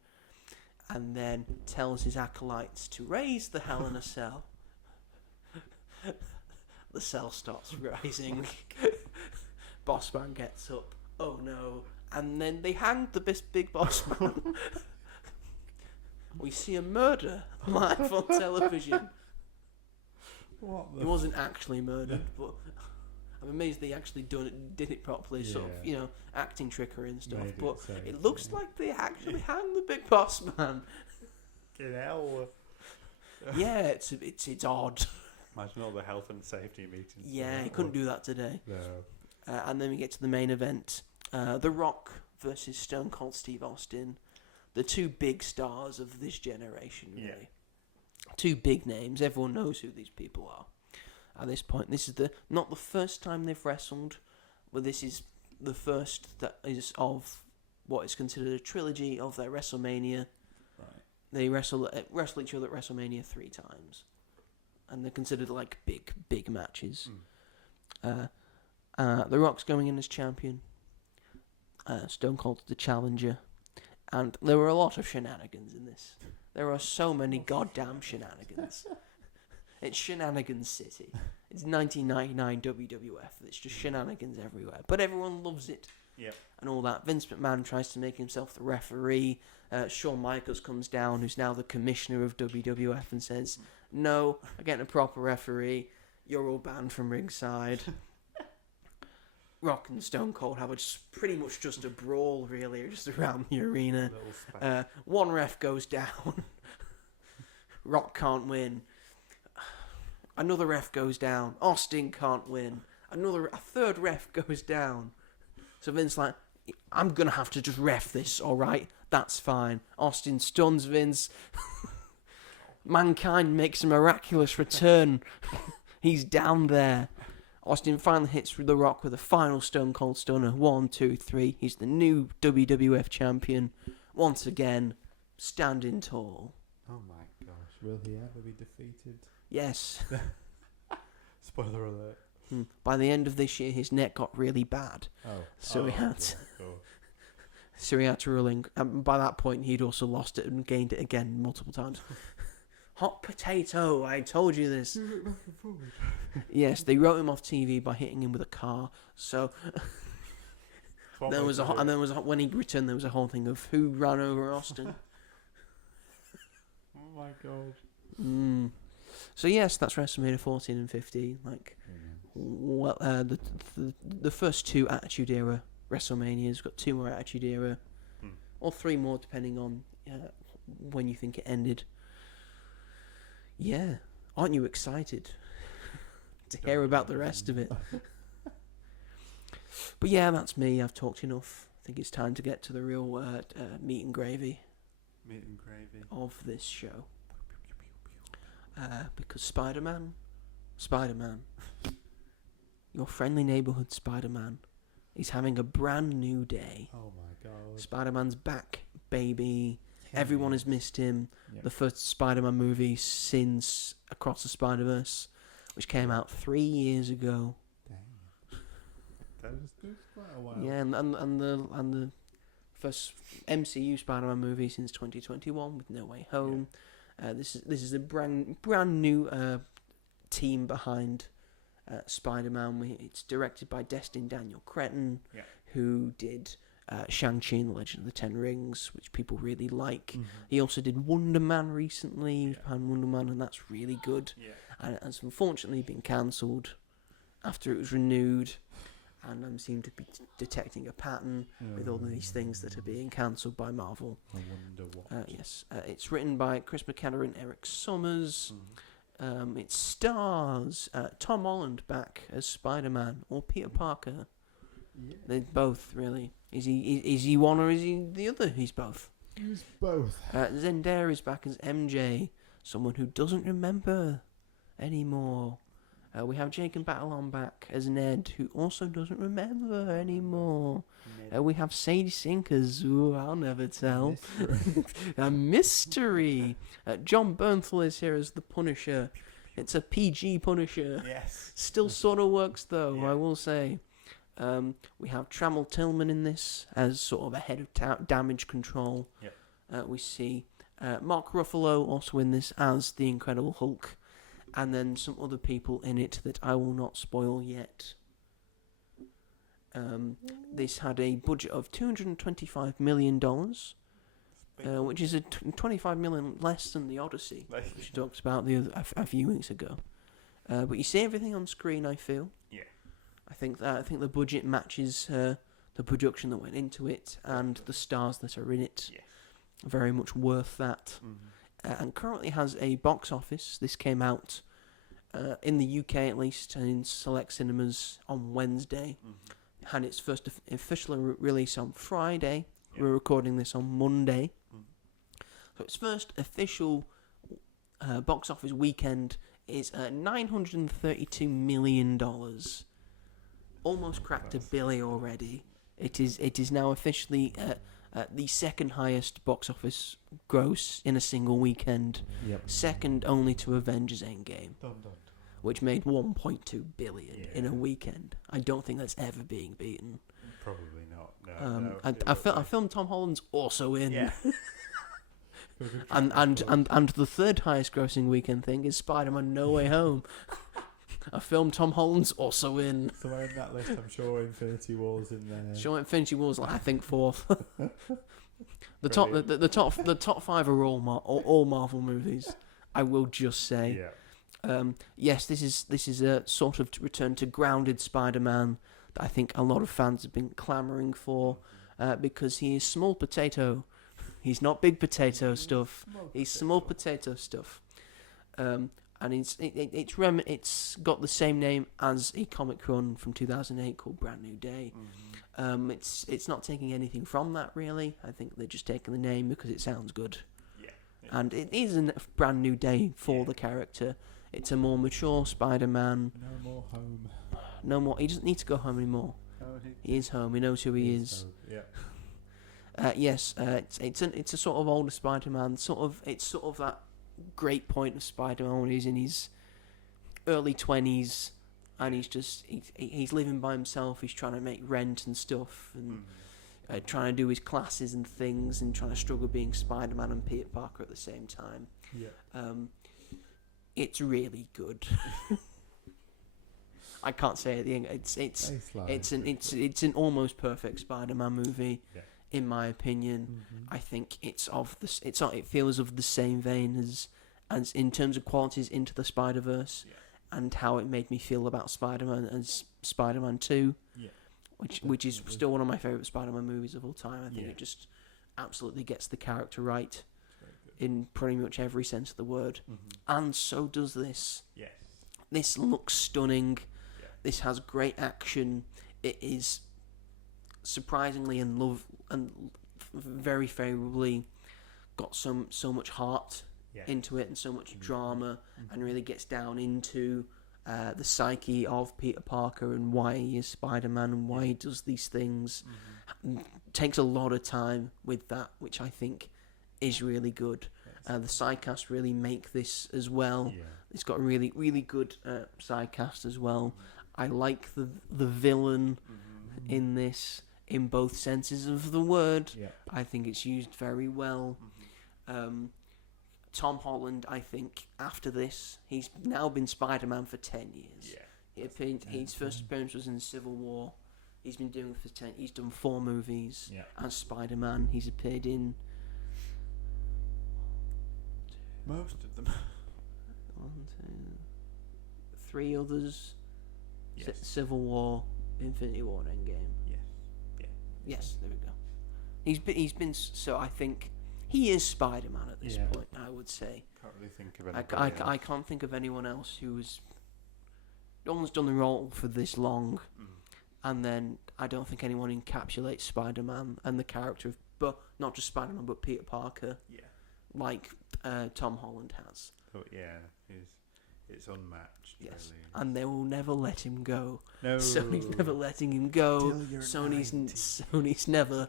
and then tells his acolytes to raise the Hell in a Cell. The cell starts rising. Boss Man gets up. Oh no. And then they hang the Big Boss Man. We see a murder live on television. He wasn't actually murdered, but I'm amazed they actually did it properly, sort of, acting trickery and stuff. But it looks like they actually hang the Big Boss Man. Get hell. Yeah, it's odd. Imagine all the health and safety meetings. Yeah, he couldn't do that today. No. And then we get to the main event. The Rock versus Stone Cold Steve Austin. The two big stars of this generation, really. Yeah. Two big names. Everyone knows who these people are. At this point, this is not the first time they've wrestled, but this is the first that is of what is considered a trilogy of their WrestleMania. Right. They wrestle each other at WrestleMania 3 times, and they're considered like big matches. The Rock's going in as champion. Stone Cold the challenger, and there were a lot of shenanigans in this. There are so many goddamn shenanigans. It's Shenanigans City. It's 1999 WWF. It's just shenanigans everywhere, but everyone loves it. Yep. And all that. Vince McMahon tries to make himself the referee. Shawn Michaels comes down, who's now the commissioner of WWF, and says, "No, I'm getting a proper referee. You're all banned from ringside." Rock and Stone Cold have pretty much just a brawl, really, just around the arena. One ref goes down. Rock can't win. Another ref goes down. Austin can't win. A third ref goes down. So Vince's like, I'm going to have to just ref this, all right? That's fine. Austin stuns Vince. Mankind makes a miraculous return. He's down there. Austin finally hits The Rock with a final Stone Cold Stunner. 1, 2, 3. He's the new WWF champion. Once again, standing tall. Oh my gosh, will he ever be defeated? Yes. Spoiler alert. By the end of this year, his neck got really bad. So he had to ruling. By that point, he'd also lost it and gained it again multiple times. Hot potato! I told you this. Yes, they wrote him off TV by hitting him with a car. So when he returned, there was a whole thing of who ran over Austin. Oh my god. So yes, that's WrestleMania 14 and 15. Well, the first 2 Attitude Era WrestleManias. We've got 2 more Attitude Era, or 3 more depending on when you think it ended. Yeah, aren't you excited to hear about the rest of it? But yeah, that's me. I've talked enough. I think it's time to get to the real meat and gravy. Meat and gravy of this show. Because Spider-Man, your friendly neighborhood Spider-Man, is having a brand new day. Oh my god. Spider-Man's back, baby. Yeah. Everyone has missed him. Yep. The first Spider-Man movie since Across the Spider-Verse, which came out 3 years ago. Dang. That was quite a while. Yeah, and the first MCU Spider-Man movie since 2021 with No Way Home. Yeah. This is a brand new team behind Spider-Man. It's directed by Destin Daniel Cretton, who did Shang-Chi and the Legend of the Ten Rings, which people really like. Mm-hmm. He also did Wonder Man recently, behind Wonder Man, and that's really good. Yeah. And it's unfortunately been cancelled after it was renewed. And I seem to be detecting a pattern with all of these things that are being cancelled by Marvel. I wonder what. Yes, it's written by Chris McKenna and Eric Summers. Mm-hmm. It stars Tom Holland back as Spider-Man or Peter Parker. Yeah. They're both, really. Is he one or is he the other? He's both. He's both. Zendaya is back as MJ, someone who doesn't remember anymore. We have Jacob Batalon back as Ned, who also doesn't remember anymore. We have Sadie Sinkers, who I'll never tell. A mystery. John Bernthal is here as the Punisher. It's a PG Punisher. Yes. Still sort of works, though, I will say. We have Trammell Tillman in this as sort of a head of damage control. Yep. We see Mark Ruffalo also in this as the Incredible Hulk. And then some other people in it that I will not spoil yet. This had a budget of $225 million, which is $25 million less than The Odyssey, which we talked about a few weeks ago. But you see everything on screen, I feel. Yeah. I think the budget matches the production that went into it and the stars that are in it. Yes. Very much worth that. Mm-hmm. And currently has a box office. This came out in the UK at least, and in select cinemas on Wednesday. Mm-hmm. Had its first official release on Friday. Yep. We're recording this on Monday. Mm-hmm. So its first official box office weekend is $932 million. Almost cracked a billy already. It is now officially the second highest box office gross in a single weekend. Yep. Second only to Avengers Endgame, which made 1.2 billion in a weekend. I don't think that's ever being beaten. Probably not. No. I filmed Tom Holland's also in. Yeah. and the third highest grossing weekend thing is Spider-Man No Way Home. A film Tom Holland's also in. So in that list, I'm sure Infinity War's in there. Sure, Infinity War's I think fourth. The top five are all Marvel movies. I will just say. Yeah. Yes, this is a sort of return to grounded Spider-Man that I think a lot of fans have been clamouring for, because he is small potato. He's not big potato stuff. He's small potato stuff. And it's got the same name as a comic run from 2008 called Brand New Day. Mm-hmm. It's not taking anything from that really. I think they're just taking the name because it sounds good. Yeah. And it is a brand new day for the character. It's a more mature Spider-Man. No more home. No more. He doesn't need to go home anymore. Oh, He is home. He knows who he is. Yeah. Yes. It's a sort of older Spider-Man. It's sort of that great point of Spider-Man when he's in his early 20s and he's living by himself. He's trying to make rent and stuff and trying to do his classes and things and trying to struggle being Spider-Man and Peter Parker at the same time. Yeah. It's really good. I can't say it. It's an almost perfect Spider-Man movie. Yeah. In my opinion. Mm-hmm. I think it feels of the same vein as in terms of qualities Into the Spider-Verse, and how it made me feel about Spider-Man as Spider-Man 2, which is still one of my favourite Spider-Man movies of all time. I think it just absolutely gets the character right in pretty much every sense of the word, and so does this. Yes. This looks stunning. This has great action. It is surprisingly and very favourably got so much heart into it and so much drama, and really gets down into the psyche of Peter Parker and why he is Spider-Man and why he does these things. Takes a lot of time with that, which I think is really good. The side cast really make this as well. It's got a really, really good side cast as well. I like the villain in this, in both senses of the word. I think it's used very well. Tom Holland, I think, after this, he's now been Spider-Man for 10 years. His first appearance was in Civil War. He's been doing it for 10. He's done 4 movies as Spider-Man. He's appeared in most of them. 1, 2, 3 others. Civil War, Infinity War, and Endgame. Yes, there we go. He's been so I think he is Spider-Man at this point. I would say. Can't really think of anyone. I can't think of anyone else who has. No one's done the role for this long, and then I don't think anyone encapsulates Spider-Man and the character of, but not just Spider-Man, but Peter Parker. Like Tom Holland has. Oh it's unmatched. Yes, really. and they will never let him go. No. Sony's never letting him go. Sony's never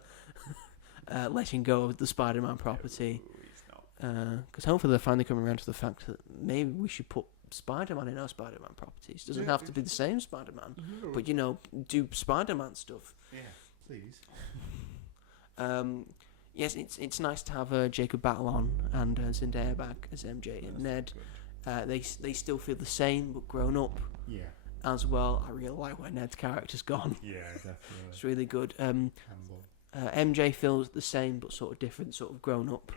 letting go of the Spider-Man property. Because hopefully they're finally coming around to the fact that maybe we should put Spider-Man in our Spider-Man properties. Doesn't have to be the same Spider-Man, but do Spider-Man stuff. Yeah, please. Yes, it's nice to have Jacob Batalon and Zendaya back as MJ and Ned. They still feel the same but grown up. As well. I really like where Ned's character's gone. Definitely. It's really good. MJ feels the same but sort of different, sort of grown up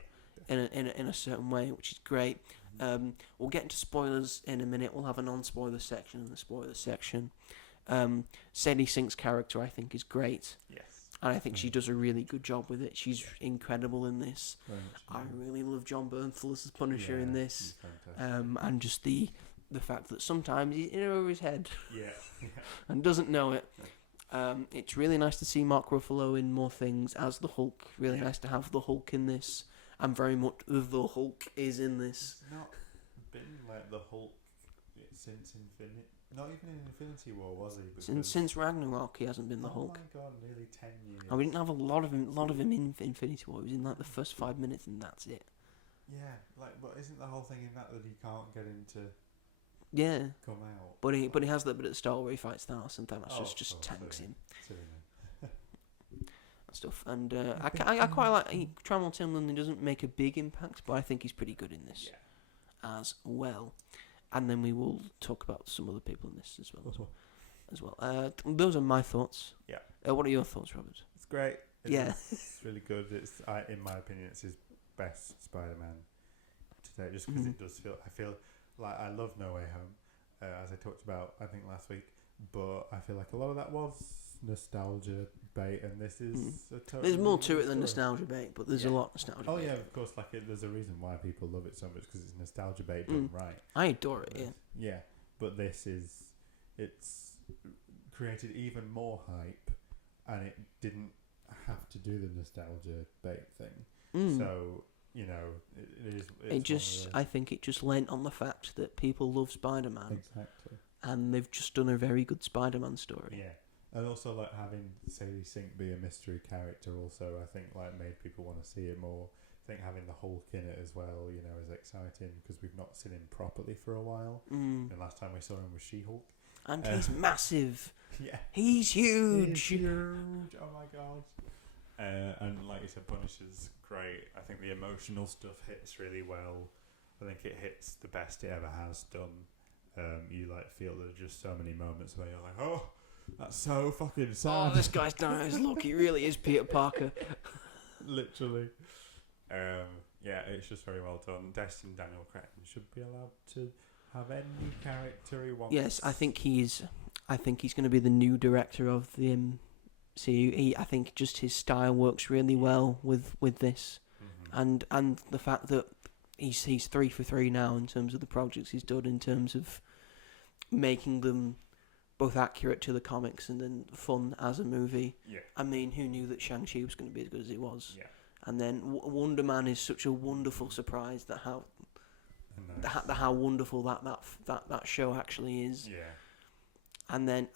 in a certain way, which is great. We'll get into spoilers in a minute. We'll have a non-spoiler section and a spoiler section. Sadie Sink's character, I think, is great. And I think she does a really good job with it. She's incredible in this. I really love John Bernthal as the Punisher in this. And just the fact that sometimes he's in over his head and doesn't know it. It's really nice to see Mark Ruffalo in more things as the Hulk. Really nice to have the Hulk in this. And very much the Hulk is in this. It's not been like the Hulk since Infinite Not even in Infinity War, was he? Since Ragnarok, he hasn't been the Hulk. Oh my god, nearly 10 years. And we didn't have a lot of him in Infinity War. He was in like the first 5 minutes, and that's it. Yeah, but isn't the whole thing in that he can't get him to come out? But he has that bit at the start where he fights Thanos, and Thanos just tanks him. Stuff, and I quite like Trammell Timlin. He doesn't make a big impact, but I think he's pretty good in this as well. And then we will talk about some other people in this as well. Those are my thoughts. Yeah. What are your thoughts, Robert? It's great. It's really good. It's in my opinion, it's his best Spider-Man today, just because it does feel. I feel like I love No Way Home, as I talked about I think last week, but I feel like a lot of that was nostalgia bait, and this is a totally there's more to it than story. Nostalgia bait, but there's a lot of nostalgia. Oh bait. yeah, of course. There's a reason why people love it so much, because it's nostalgia bait done right. I adore it. Yeah, but it's created even more hype, and it didn't have to do the nostalgia bait thing. So I think it just lent on the fact that people love Spider-Man. Exactly. And they've just done a very good Spider-Man story. Yeah. And also, having Sadie Sink be a mystery character also, I think, made people want to see it more. I think having the Hulk in it as well, is exciting, because we've not seen him properly for a while. And last time we saw him was She-Hulk. And he's massive. Yeah. He's huge. He's huge. Oh, my God. And like you said, Punisher's great. I think the emotional stuff hits really well. I think it hits the best it ever has done. You feel there's just so many moments where you're like, oh, that's so fucking sad. Oh, this guy's nice. Look, he really is Peter Parker. Literally. It's just very well done. Destin Daniel Cretton should be allowed to have any character he wants. Yes, I think he's going to be the new director of the MCU. I think just his style works really well with this, and the fact that he's 3 for 3 now in terms of the projects he's done, in terms of making them both accurate to the comics and then fun as a movie. Yeah. I mean, who knew that Shang-Chi was going to be as good as it was? Yeah. And then Wonder Man is such a wonderful surprise that how wonderful that show actually is. Yeah. And then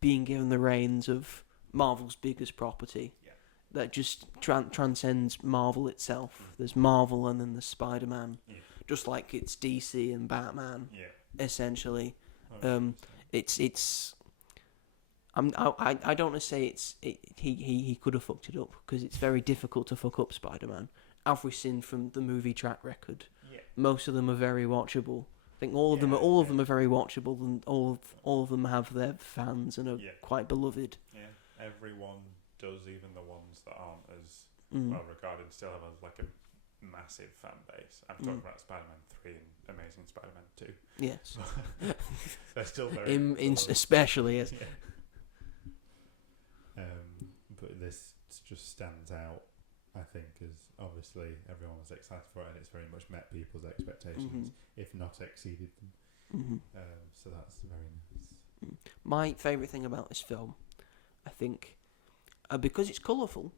being given the reins of Marvel's biggest property. That just transcends Marvel itself. There's Marvel and then there's Spider-Man. Yeah. Just like it's DC and Batman. Yeah. Essentially. I don't want to say he could have fucked it up, because it's very difficult to fuck up Spider-Man. As we've seen from the movie track record. Yeah. Most of them are very watchable. I think all of them are very watchable, and all of them have their fans and are quite beloved. Yeah. Everyone does, even the ones that aren't as well regarded, still have a massive fan base. I'm talking about Spider-Man 3 and Amazing Spider-Man 2. Yes. They're still very... especially, yes. Yeah. But this just stands out, I think, as obviously everyone was excited for it, and it's very much met people's expectations, if not exceeded them. So that's very nice. My favourite thing about this film, I think, because it's colourful,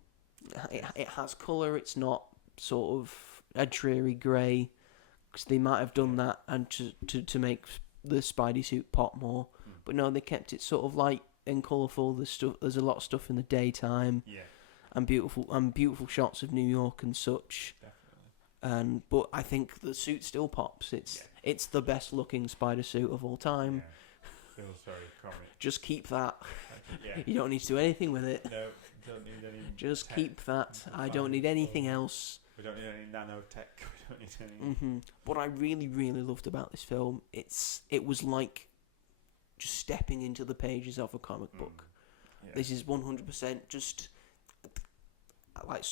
it has colour, it's not sort of a dreary grey, because they might have done that and to make the Spidey suit pop more, but no, they kept it sort of light and colourful. There's a lot of stuff in the daytime, and beautiful shots of New York and such. Definitely. But I think the suit still pops. It's the best looking spider suit of all time. Yeah. Feels very comic. Just keep that. You don't need to do anything with it. No, don't need any. Just keep that. I don't need anything else. We don't need any nanotech. We don't need any. What I really, really loved about this film, it was like just stepping into the pages of a comic book. Yeah. This is 100% just like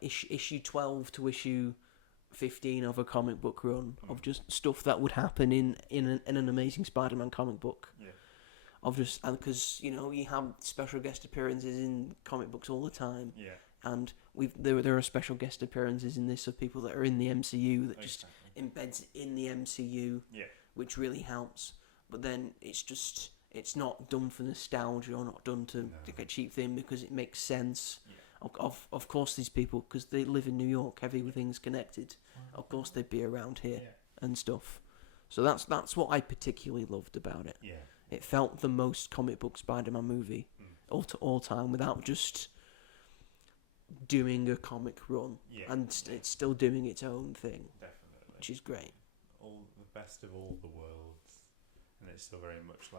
issue 12 to issue 15 of a comic book run of just stuff that would happen in an Amazing Spider-Man comic book. Yeah. Of just, because you have special guest appearances in comic books all the time. Yeah. And there are special guest appearances in this of people that are in the MCU that just embeds in the MCU, which really helps. But then it's not done for nostalgia, or not done to get cheap thing, because it makes sense. Yeah. Of course, these people, because they live in New York, everything's connected. Of course, they'd be around here and stuff. So that's what I particularly loved about it. Yeah. It felt the most comic book Spider-Man movie all time without just doing a comic run. Yeah. And it's still doing its own thing, Definitely. which is great. All the best of all the worlds, and it still very much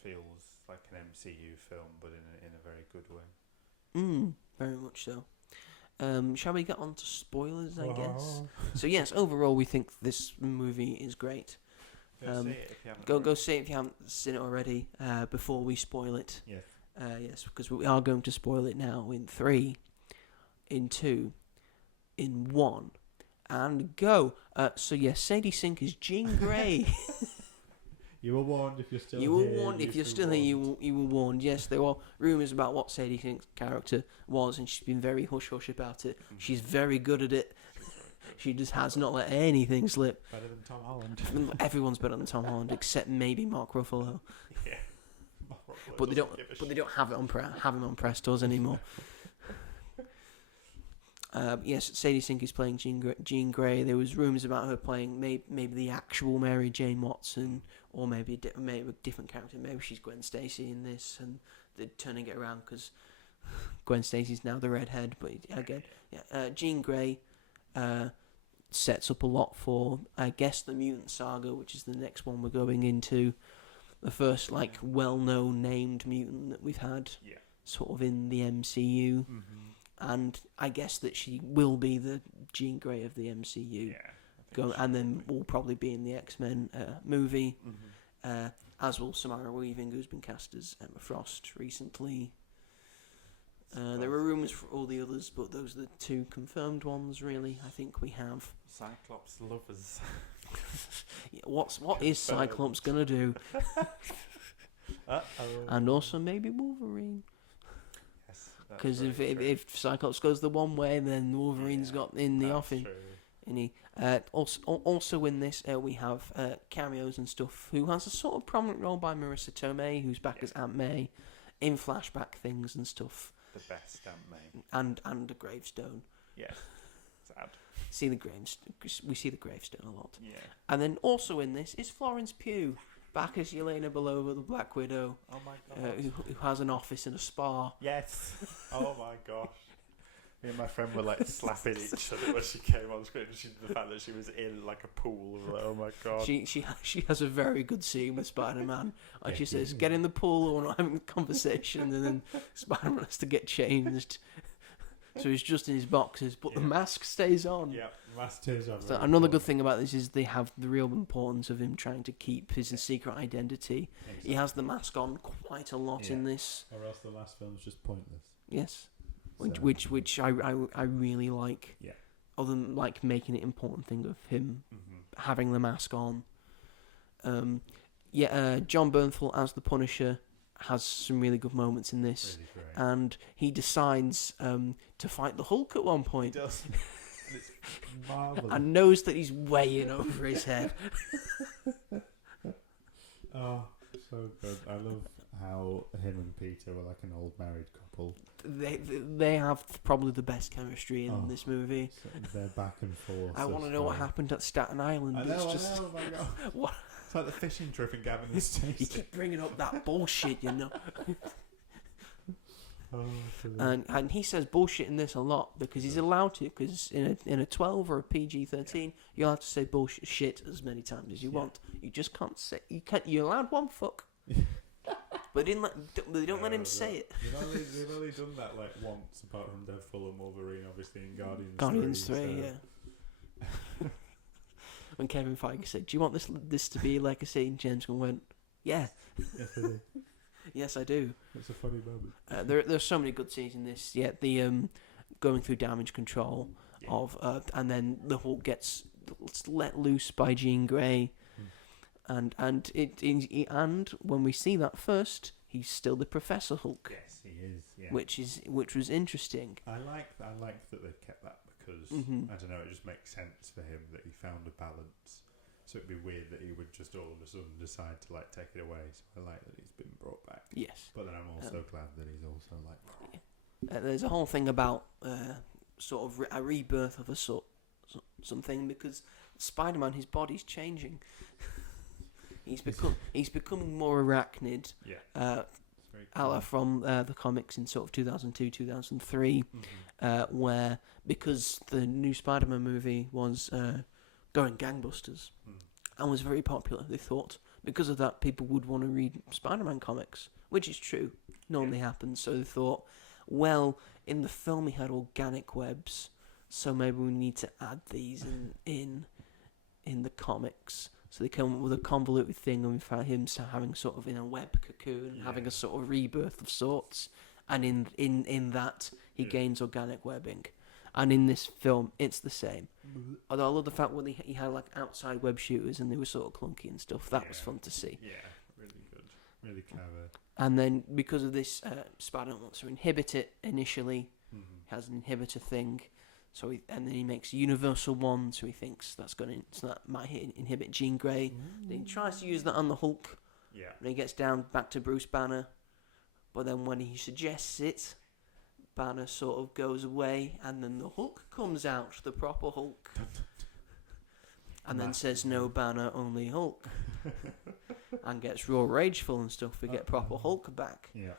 feels like an MCU film, but in a very good way. Very much so. Shall we get on to spoilers, I guess? So yes, overall we think this movie is great. Go see it if you haven't. Go see it if you haven't seen it already. Before we spoil it. Yes. Yes, because we are going to spoil it now in 3, in 2, in 1, and go. So yes, Sadie Sink is Jean Grey. You were warned if you're still You here. were warned if you're still here. You were warned. Yes, there were rumours about what Sadie Sink's character was, and she's been very hush hush about it. She's very good at it. She just has not let anything slip. Better than Tom Holland. Everyone's better than Tom Holland, except maybe Mark Ruffalo. Yeah. But they don't have him on press tours anymore. Yes, Sadie Sink is playing Jean Grey. There was rumours about her playing maybe the actual Mary Jane Watson, or maybe a different character. Maybe she's Gwen Stacy in this, and they're turning it around because Gwen Stacy's now the redhead. But again, Jean Grey sets up a lot for, I guess, the Mutant Saga, which is the next one we're going into. The first well-known named mutant that we've had, sort of in the MCU. And I guess that she will be the Jean Grey of the MCU. And then will probably be in the X-Men movie. As will Samara Weaving, who's been cast as Emma Frost recently. There were rumours for all the others, but those are the 2 confirmed ones, really. I think we have. Cyclops lovers. What is Cyclops going to do? And also maybe Wolverine. Because if Cyclops goes the one way, then Wolverine's got in the offing. Also in this, we have cameos and stuff. Who has a sort of prominent role by Marissa Tomei, who's back as Aunt May, in flashback things and stuff. The best Aunt May. And a gravestone. Yeah. Sad. We see the gravestone a lot. Yeah. And then also in this is Florence Pugh, back as Yelena Belova, the Black Widow. Oh my god. Who has an office in a spa. Yes. Oh my gosh. Me and my friend were slapping each other when she came on screen. The fact that she was in a pool. Oh my god. She has a very good scene with Spider-Man. She says, "Get in the pool," or we're not having a conversation, and then Spider-Man has to get changed. So he's just in his boxers, but the mask stays on. Yeah, the mask stays on. So another good thing about this is they have the real importance of him trying to keep his secret identity. Exactly. He has the mask on quite a lot in this. Or else the last film's just pointless. Yes. Which I really like. Yeah. Other than making it important thing of him having the mask on. John Bernthal as the Punisher has some really good moments in this. Really great. And he decides to fight the Hulk at one point. He does. It's marvellous. And knows that he's way in over his head. Oh, so good. I love how him and Peter were like an old married couple. They have probably the best chemistry in this movie. So they're back and forth. I want to know what happened at Staten Island. I know, oh my God. What? It's like the fishing trip in Gavin and Stacey. You keep bringing up that bullshit, you know. And he says bullshit in this a lot because he's allowed to. Because in a 12 or a PG-13, you're allowed to say bullshit shit as many times as you want. You just can't say you're allowed one fuck. But they don't let him say it. They've only done that once, apart from Deadpool and Wolverine, obviously in Guardians 3, yeah. When Kevin Feige said, "Do you want this to be like a scene?" James Gunn went, "Yeah." Yes, I do. Yes, I do. It's a funny moment. There's so many good scenes in this. Yeah, the going through damage control of and then the Hulk gets let loose by Jean Grey, and when we see that first, he's still the Professor Hulk. Yes, he is. Yeah. Which was interesting. I like that they kept that because I don't know, it just makes sense for him that he found a balance. So it'd be weird that he would just all of a sudden decide to take it away. So I like that he's been brought back. Yes. But then I'm also glad that he's also there's a whole thing about sort of a rebirth of a something because Spider-Man, his body's changing. He's becoming more arachnid. Yeah. Very cool. From the comics in sort of 2002, 2003, where because the new Spider-Man movie was going gangbusters and was very popular, they thought because of that people would want to read Spider-Man comics, which is true, normally happens. So they thought, well, in the film he had organic webs, so maybe we need to add these in the comics. So they came up with a convoluted thing, and we found him having sort of in a web cocoon, having a sort of rebirth of sorts, and in that he gains organic webbing. And in this film, it's the same. Although I love the fact when he had like outside web shooters and they were sort of clunky and stuff. That was fun to see. Yeah, really good, really clever. And then because of this, Spider-Man wants to inhibit it initially. Has an inhibitor thing. So then he makes a universal one, so he thinks that might inhibit Jean Grey. Then he tries to use that on the Hulk. Yeah. And he gets down back to Bruce Banner, but then when he suggests it, Banner sort of goes away, and then the Hulk comes out, the proper Hulk, and then says, "No Banner, only Hulk," and gets real rageful and stuff. We get proper Hulk back. Yeah.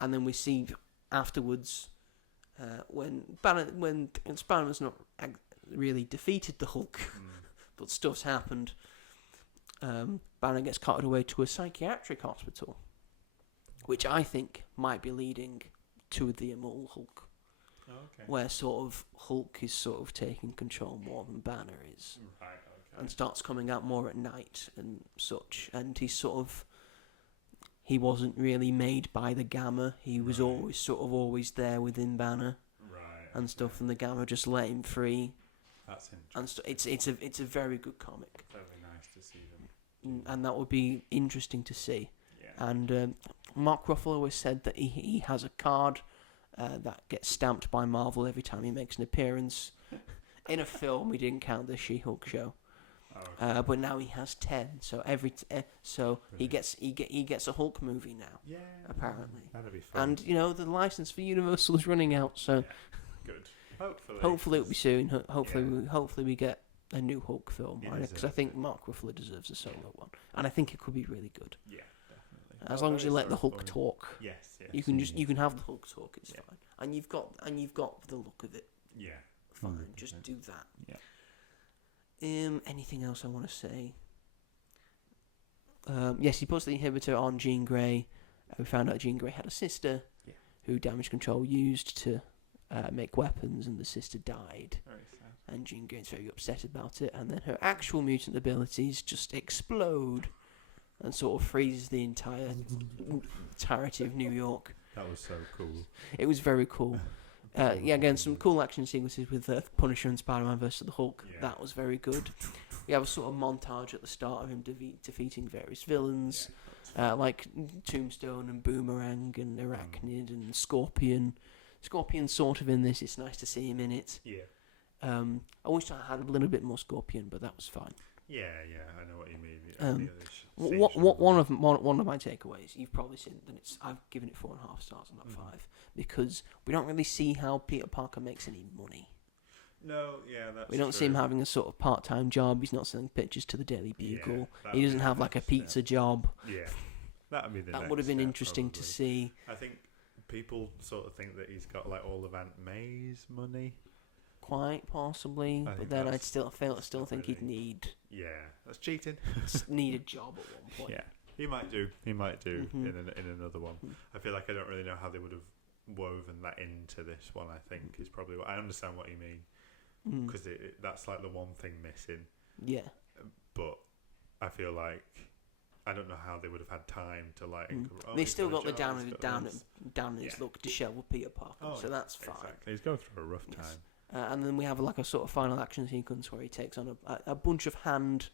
And then we see afterwards. When Spider-Man's not really defeated the Hulk, but stuff's happened, Banner gets carted away to a psychiatric hospital, which I think might be leading to the Immortal Hulk, where sort of Hulk is sort of taking control more than Banner is, and starts coming out more at night and such, and he's sort of... He wasn't really made by the Gamma. He was always there within Banner, and stuff. And the Gamma just let him free. That's interesting. And it's a very good comic. Very nice to see them. And that would be interesting to see. Yeah. And Mark Ruffalo always said that he has a card that gets stamped by Marvel every time he makes an appearance in a film. We didn't count the She-Hulk show. But now he has 10, so he gets a Hulk movie now. Yeah, apparently. That'll be fun. And the license for Universal is running out, so good. Hopefully it'll be soon. Hopefully we get a new Hulk film, because I think Mark Ruffalo deserves a solo one, and I think it could be really good. Yeah, definitely. As long as you let the Hulk talk. Yes. You can have the Hulk talk. It's fine, and you've got the look of it. Yeah. Fine. 100%. Just do that. Yeah. Anything else I want to say? Yes, he puts the inhibitor on Jean Grey. We found out Jean Grey had a sister who Damage Control used to make weapons, and the sister died. Very sad. And Jean Grey's very upset about it, and then her actual mutant abilities just explode and sort of freezes the entirety of New York. That was so cool. It was very cool. Again, some cool action sequences with Punisher and Spider-Man versus the Hulk. Yeah. That was very good. We have a sort of montage at the start of him defeating various villains, like Tombstone and Boomerang and Arachnid and Scorpion. Scorpion's sort of in this. It's nice to see him in it. Yeah. I wish I had a little bit more Scorpion, but that was fine. Yeah, I know what you mean. One of my takeaways, you've probably seen that I've given it 4.5 stars and not 5, because we don't really see how Peter Parker makes any money. No, that's we don't see him having a sort of part-time job. He's not selling pictures to the Daily Bugle. He doesn't have like a pizza job. Yeah, that would be the that next would have been step, interesting probably. to see. I think people sort of think that he's got like all of Aunt May's money. Quite possibly, but then I'd still think he'd need. Yeah, that's cheating. Need a job at one point. Yeah, he might do in another one. I feel like I don't really know how they would have woven that into this one. I think is probably what I understand what you mean, because that's like the one thing missing. Yeah, but I feel like I don't know how they would have had time to like. They still got the down his look disheveled Peter Parker, so that's fine. Exactly, he's going through a rough time. And then we have like a sort of final action sequence where he takes on a bunch of hand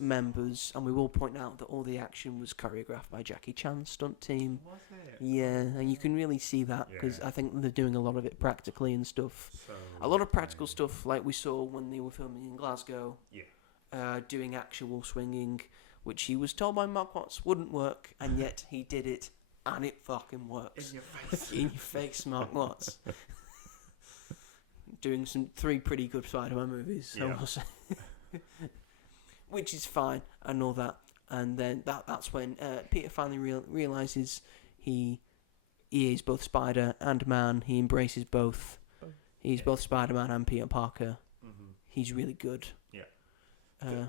members, and we will point out that all the action was choreographed by Jackie Chan's stunt team. Was it? Yeah, and you can really see that because I think they're doing a lot of it practically and stuff. So a lot of practical stuff, like we saw when they were filming in Glasgow. Yeah. Doing actual swinging, which he was told by Mark Watts wouldn't work, and yet he did it, and it fucking works. In your face. In your face, Mark Watts. Doing 3 pretty good Spider-Man movies, so we'll say. Which is fine and all that. And then that's when Peter finally realizes he is both Spider and Man. He embraces both. He's both Spider-Man and Peter Parker. Mm-hmm. He's really good. Yeah.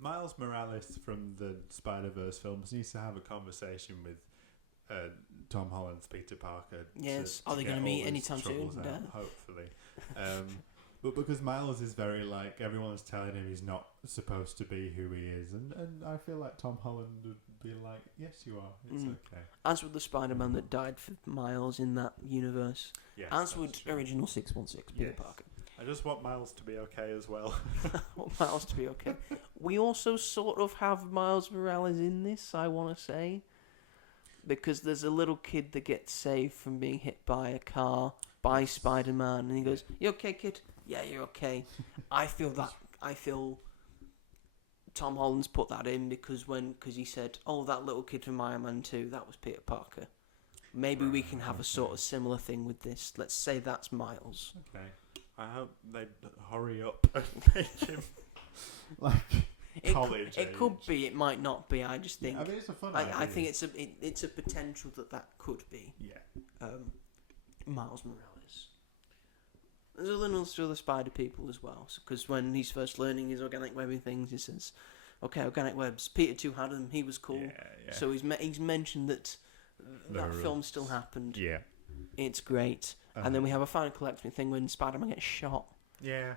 Miles Morales from the Spider-Verse films needs to have a conversation with Tom Holland's Peter Parker. Yes. Are they going to meet anytime soon? Hopefully. But because Miles is very like, everyone's telling him he's not supposed to be who he is, and I feel like Tom Holland would be like, yes you are, it's okay. As with the Spider-Man that died for Miles in that universe. Yes, as would original 616 Peter Parker. I just want Miles to be okay as well. I want Miles to be okay. We also sort of have Miles Morales in this, I want to say. Because there's a little kid that gets saved from being hit by a car by Spider-Man, and he goes, "You okay, kid?" "Yeah, you're okay." I feel Tom Holland's put that in because he said, "Oh, that little kid from Iron Man 2, that was Peter Parker." Maybe we can have a sort of similar thing with this. Let's say that's Miles. Okay. I hope they hurry up and make him like college. It could be. It might not be. I just think. I mean, it's a fun idea. I think it's a potential that could be. Yeah. Miles Morales. There's other spider people as well. Because when he's first learning his organic webbing things, he says, "Okay, organic webs." Peter 2 had them. He was cool. Yeah. So he's mentioned that film still happened. Yeah. It's great. And then we have a final collecting thing when Spider-Man gets shot. Yeah.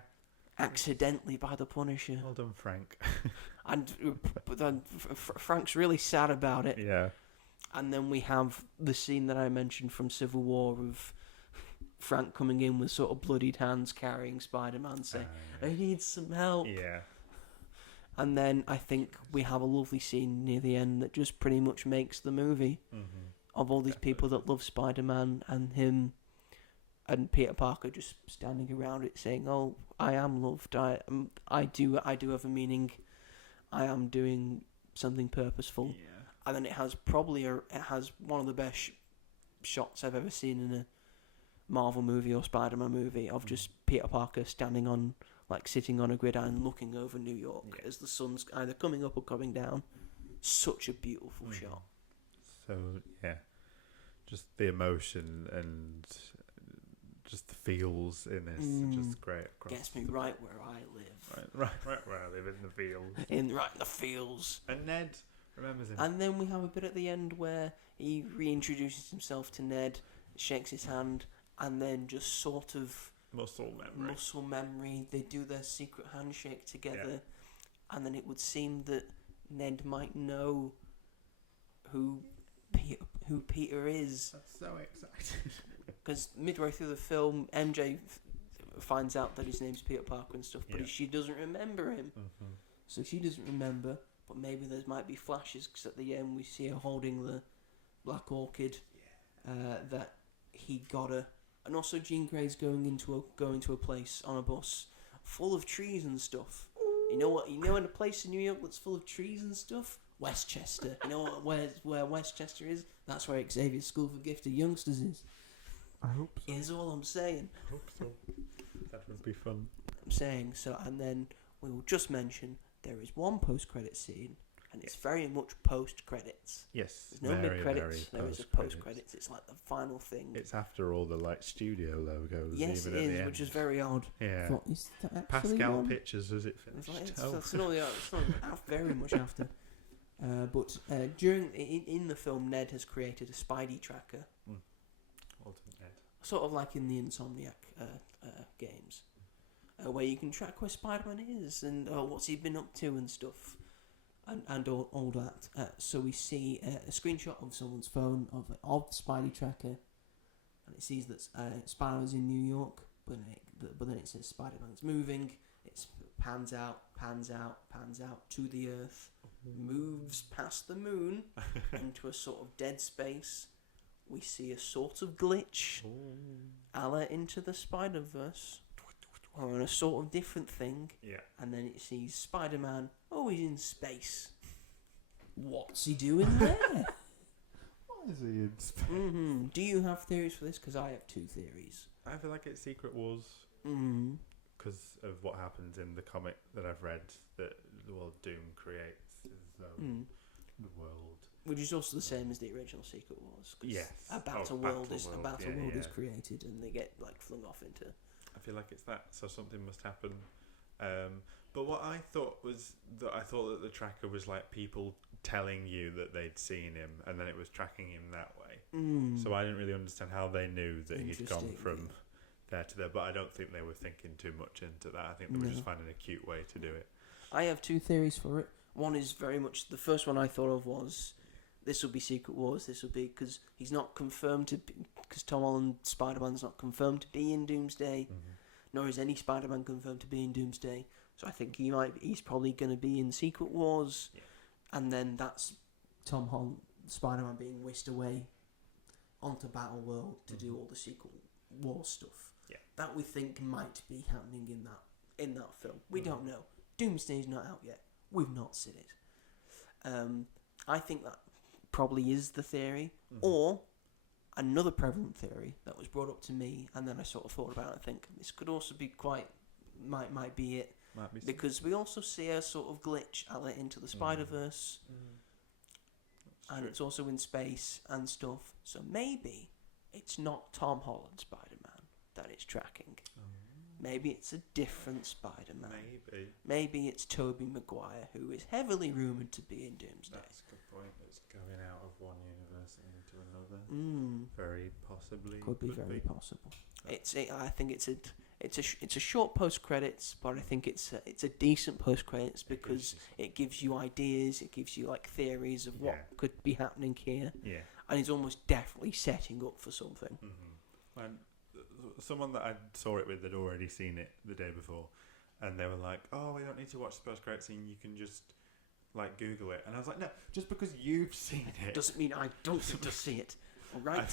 Accidentally by the Punisher. Well done, Frank. But then Frank's really sad about it. Yeah. And then we have the scene that I mentioned from Civil War of Frank coming in with sort of bloodied hands carrying Spider-Man saying, "I need some help." Yeah. And then I think we have a lovely scene near the end that just pretty much makes the movie of all these people that love Spider-Man and him and Peter Parker just standing around it saying, "Oh, I am loved. I do have a meaning. I am doing something purposeful." Yeah. And then it has one of the best shots I've ever seen in a Marvel movie or Spider-Man movie of just Peter Parker sitting on a gridiron looking over New York as the sun's either coming up or coming down. Such a beautiful shot. So yeah, just the emotion and just the feels in this are just great. Gets me right where I live. Right where I live, in the fields. In the fields. And Ned remembers him. And then we have a bit at the end where he reintroduces himself to Ned, shakes his hand, and then just sort of muscle memory. They do their secret handshake together, and then it would seem that Ned might know who Peter is. That's so exciting. Because midway through the film, MJ finds out that his name's Peter Parker and stuff, but she doesn't remember him. So she doesn't remember, but maybe there might be flashes, because at the end we see her holding the Black Orchid that he got her. And also Jean Grey's going to a place on a bus full of trees and stuff. You know in a place in New York that's full of trees and stuff? Westchester. You know where Westchester is? That's where Xavier's School for Gifted Youngsters is. I hope so. Is all I'm saying. I hope so. That would be fun. I'm saying so, and then we will just mention there is one post-credit scene, and it's very much post-credits. Yes. There's no mid-credits. There is a post-credits. It's like the final thing. It's after all the studio logos. Yes, even it at is, the which end. is very odd. Yeah. What, is that Pascal one? Pictures, was it finished? It's not very much after. But in the film, Ned has created a Spidey tracker. Alternate Ned. Sort of like in the Insomniac games, where you can track where Spider-Man is and what's he been up to and stuff, and all that. So we see a screenshot of someone's phone of the Spidey tracker, and it sees that Spider-Man's in New York, but then it says Spider-Man's moving. It pans out to the Earth, moves past the moon into a sort of dead space. We see a sort of glitch, a la Into the Spider-Verse, or a sort of different thing. Yeah. And then it sees Spider-Man. Oh, he's in space. What's he doing there? Why is he in space? Do you have theories for this? Because I have two theories. I feel like it's Secret Wars. Because of what happens in the comic that I've read that Doom creates. zone, the world. Which is also the same as the original Secret Wars. Yes. A battle world is created, and they get like flung off into. I feel like it's that, so something must happen. But what I thought was that the tracker was like people telling you that they'd seen him, and then it was tracking him that way. So I didn't really understand how they knew that he'd gone from there to there. But I don't think they were thinking too much into that. I think they were just finding a cute way to do it. I have two theories for it. One is very much the first one I thought of was this will be Secret Wars. This will be because he's not confirmed to because Tom Holland Spider-Man's not confirmed to be in Doomsday, nor is any Spider-Man confirmed to be in Doomsday. So I think he's probably going to be in Secret Wars, and then that's Tom Holland Spider-Man being whisked away onto Battle World to do all the Secret Wars stuff. Yeah, that we think might be happening in that film. We don't know. Doomsday's not out yet. We've not seen it. I think that probably is the theory, or another prevalent theory that was brought up to me, and then I sort of thought about it. I think this could also be might be it, because we also see a sort of glitch outlet into the Spider-Verse, and it's also in space and stuff. So maybe it's not Tom Holland Spider-Man that it's tracking. Maybe it's a different Spider-Man. Maybe it's Tobey Maguire, who is heavily rumoured to be in Doomsday. That's a good point. It's going out of one universe and into another. Very possibly. Could be very possible. I think it's a short post credits, but I think it's a decent post credits because it gives you ideas. It gives you like theories of what could be happening here. Yeah. And it's almost definitely setting up for something. And someone that I saw it with had already seen it the day before, and they were like, "Oh, we don't need to watch the post-credit scene. You can just like Google it." And I was like, "No, just because you've seen it doesn't mean I don't need to see it." All right,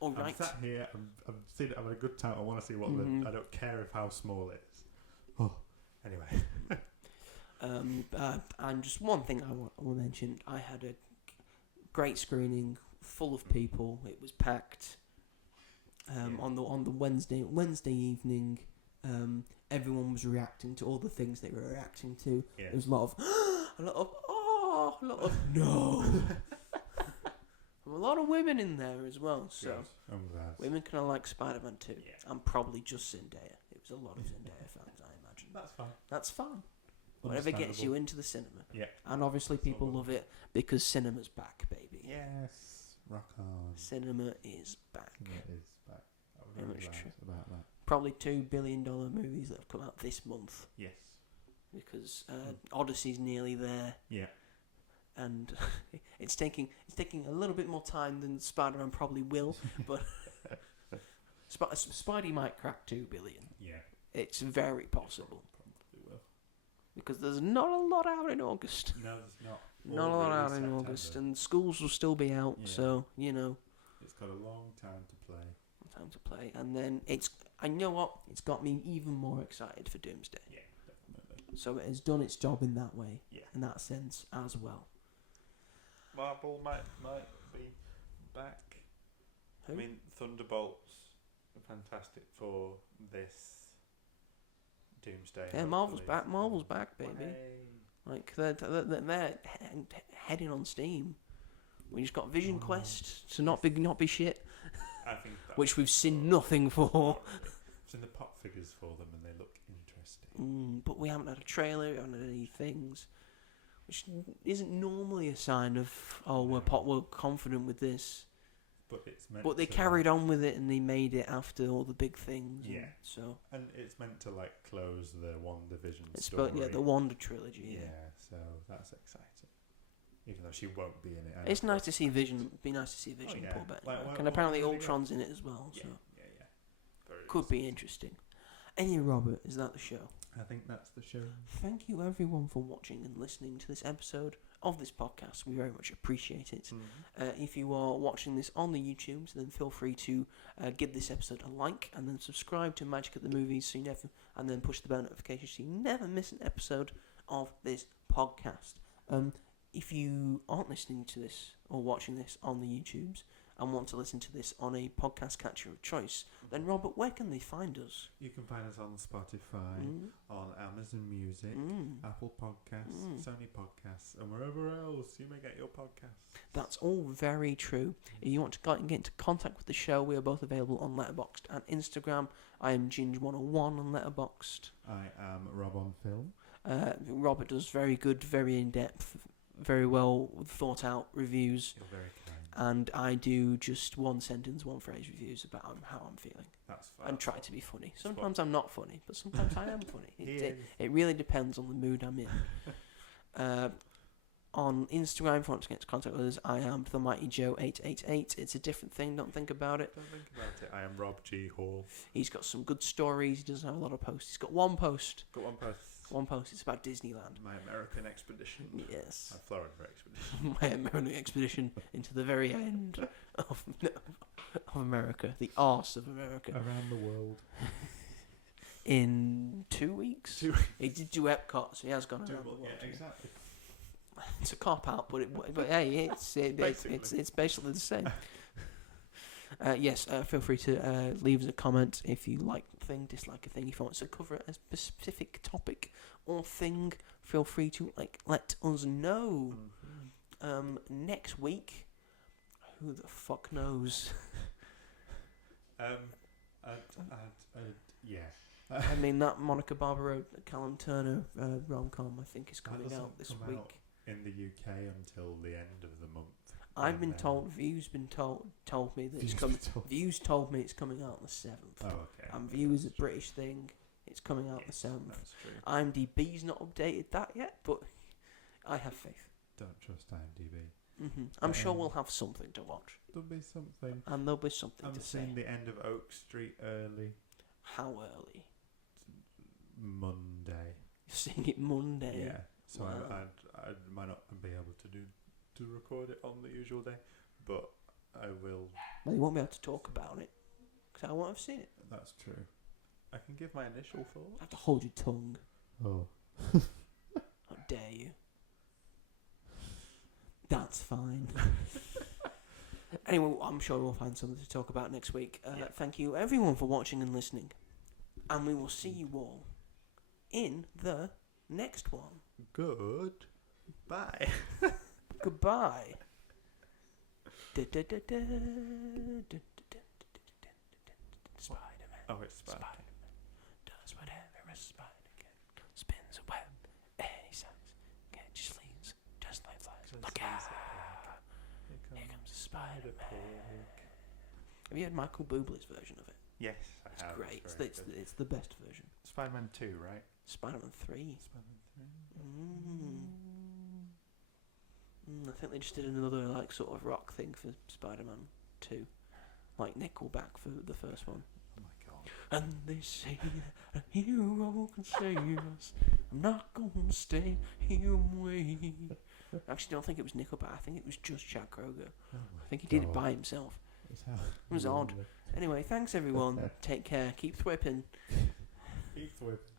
I'm sat here. I'm seeing it. I'm having a good time. I want to see what I don't care if how small it is. Oh, anyway. And just one thing I want to mention: I had a great screening, full of people. It was packed. On the Wednesday evening, everyone was reacting to all the things they were reacting to. There was a lot of no, a lot of women in there as well. So women kind of like Spider-Man too, and probably just Zendaya. It was a lot of Zendaya fans, I imagine. That's fine. Whatever gets you into the cinema. Yeah. And obviously people love it because cinema's back, baby. Yes, rock on. Cinema is back. It is. Very much true about that. Probably $2 billion movies that have come out this month. Yes. Because Odyssey's nearly there. Yeah. And it's taking a little bit more time than Spider-Man probably will, but Spidey might crack $2 billion. Yeah. It's very possible. Probably will. Because there's not a lot out in August. No, there's not. Not a lot out in August, and schools will still be out, so it's got a long time to play. And then I know what, it's got me even more excited for Doomsday. Yeah, definitely. So it has done its job in that way, in that sense as well. Marvel might be back. Who? I mean, Thunderbolts are fantastic for this Doomsday. Yeah, Marvel's back, baby. Hey. Like they're heading on steam. We just got Vision Quest to not be shit. I think which we've seen nothing for. I've seen the pop figures for them and they look interesting. But we haven't had a trailer, we haven't had any things, which isn't normally a sign of we're confident with this. But it's meant. But they carried on with it and they made it after all the big things. Yeah. And it's meant to like close the WandaVision story. The Wanda trilogy. Yeah. So that's exciting. Even though she won't be in it. It's nice to see Vision. Be nice to see Vision pull back. And apparently Ultron's in it as well. So could be interesting. Anyway, Robert, is that the show? I think that's the show. Thank you everyone for watching and listening to this episode of this podcast. We very much appreciate it. If you are watching this on the YouTubes, then feel free to give this episode a like and then subscribe to Magic at the Movies and then push the bell notification so you never miss an episode of this podcast. If you aren't listening to this or watching this on the YouTubes and want to listen to this on a podcast catcher of choice, Then, Robert, where can they find us? You can find us on Spotify, on Amazon Music, Apple Podcasts, Sony Podcasts, and wherever else you may get your podcasts. That's all very true. If you want to get into contact with the show, we are both available on Letterboxd and Instagram. I am Ginge101 on Letterboxd. I am robonfilm. Robert does very good, very in-depth, very well thought out reviews. You're very kind. And I do just one sentence, one phrase reviews about how I'm feeling. That's fine. And try to be funny. Sometimes I'm not funny, but sometimes I am funny. It really depends on the mood I'm in. On Instagram, if you want to get into contact with us, I am the Mighty Joe 888. It's a different thing. Don't think about it. Don't think about it. I am robghall. He's got some good stories. He doesn't have a lot of posts. He's got one post. One post. It's about Disneyland. My American expedition. Yes. My Florida expedition. My American expedition into the very end of America, the arse of America. Around the world. In 2 weeks. He did do Epcot, so he has gone around the world. Yeah, exactly. It's a cop out, but hey, it's basically the same. Yes, feel free to leave us a comment if you like a thing, dislike a thing. If you want us to cover a specific topic or thing, feel free to let us know. Next week, who the fuck knows? Yeah. I mean, that Monica Barbaro, Callum Turner rom-com, I think, is coming out this week. In the UK until the end of the month. I've been told. View's been told me that it's coming. View's told me it's coming out on the 7th. Oh, okay. And View is a British thing. It's coming out the 7th. That's true. IMDb's not updated that yet, but I have faith. Don't trust IMDb. I'm sure we'll have something to watch. There'll be something. And there'll be something to say. I'm seeing the end of Oak Street early. How early? Monday. You're seeing it Monday? Yeah. So wow. I might not be able to record it on the usual day, but I will. Well, you won't be able to talk about it because I won't have seen it. That's true. I can give my initial I thoughts. have to hold your tongue. Oh. How dare you? That's fine. Anyway, I'm sure we'll find something to talk about next week. Thank you everyone for watching and listening, and we will see you all in the next one. Good. Bye. Goodbye. Spider-Man. Oh, it's Spider. Does whatever a spider can. Spins a web. Any size. Catches fleas. Just like flies. Look out. Here comes the Spider-Man. Have you heard Michael Bublé's version of it? Yes, I It's have. great. It's It's the best version. Spider-Man 2, right? Spider-Man 3. Spider-Man 3. I think they just did another sort of rock thing for Spider-Man 2, like Nickelback for the first one. Oh my god. And they say that a hero can save us. I'm not gonna stay here and wait. I actually don't think it was Nickelback. I think it was just Chad Kroeger. I think he did it by himself. It was odd. Anyway, thanks everyone. Take care. Keep thwipping. Keep thwipping.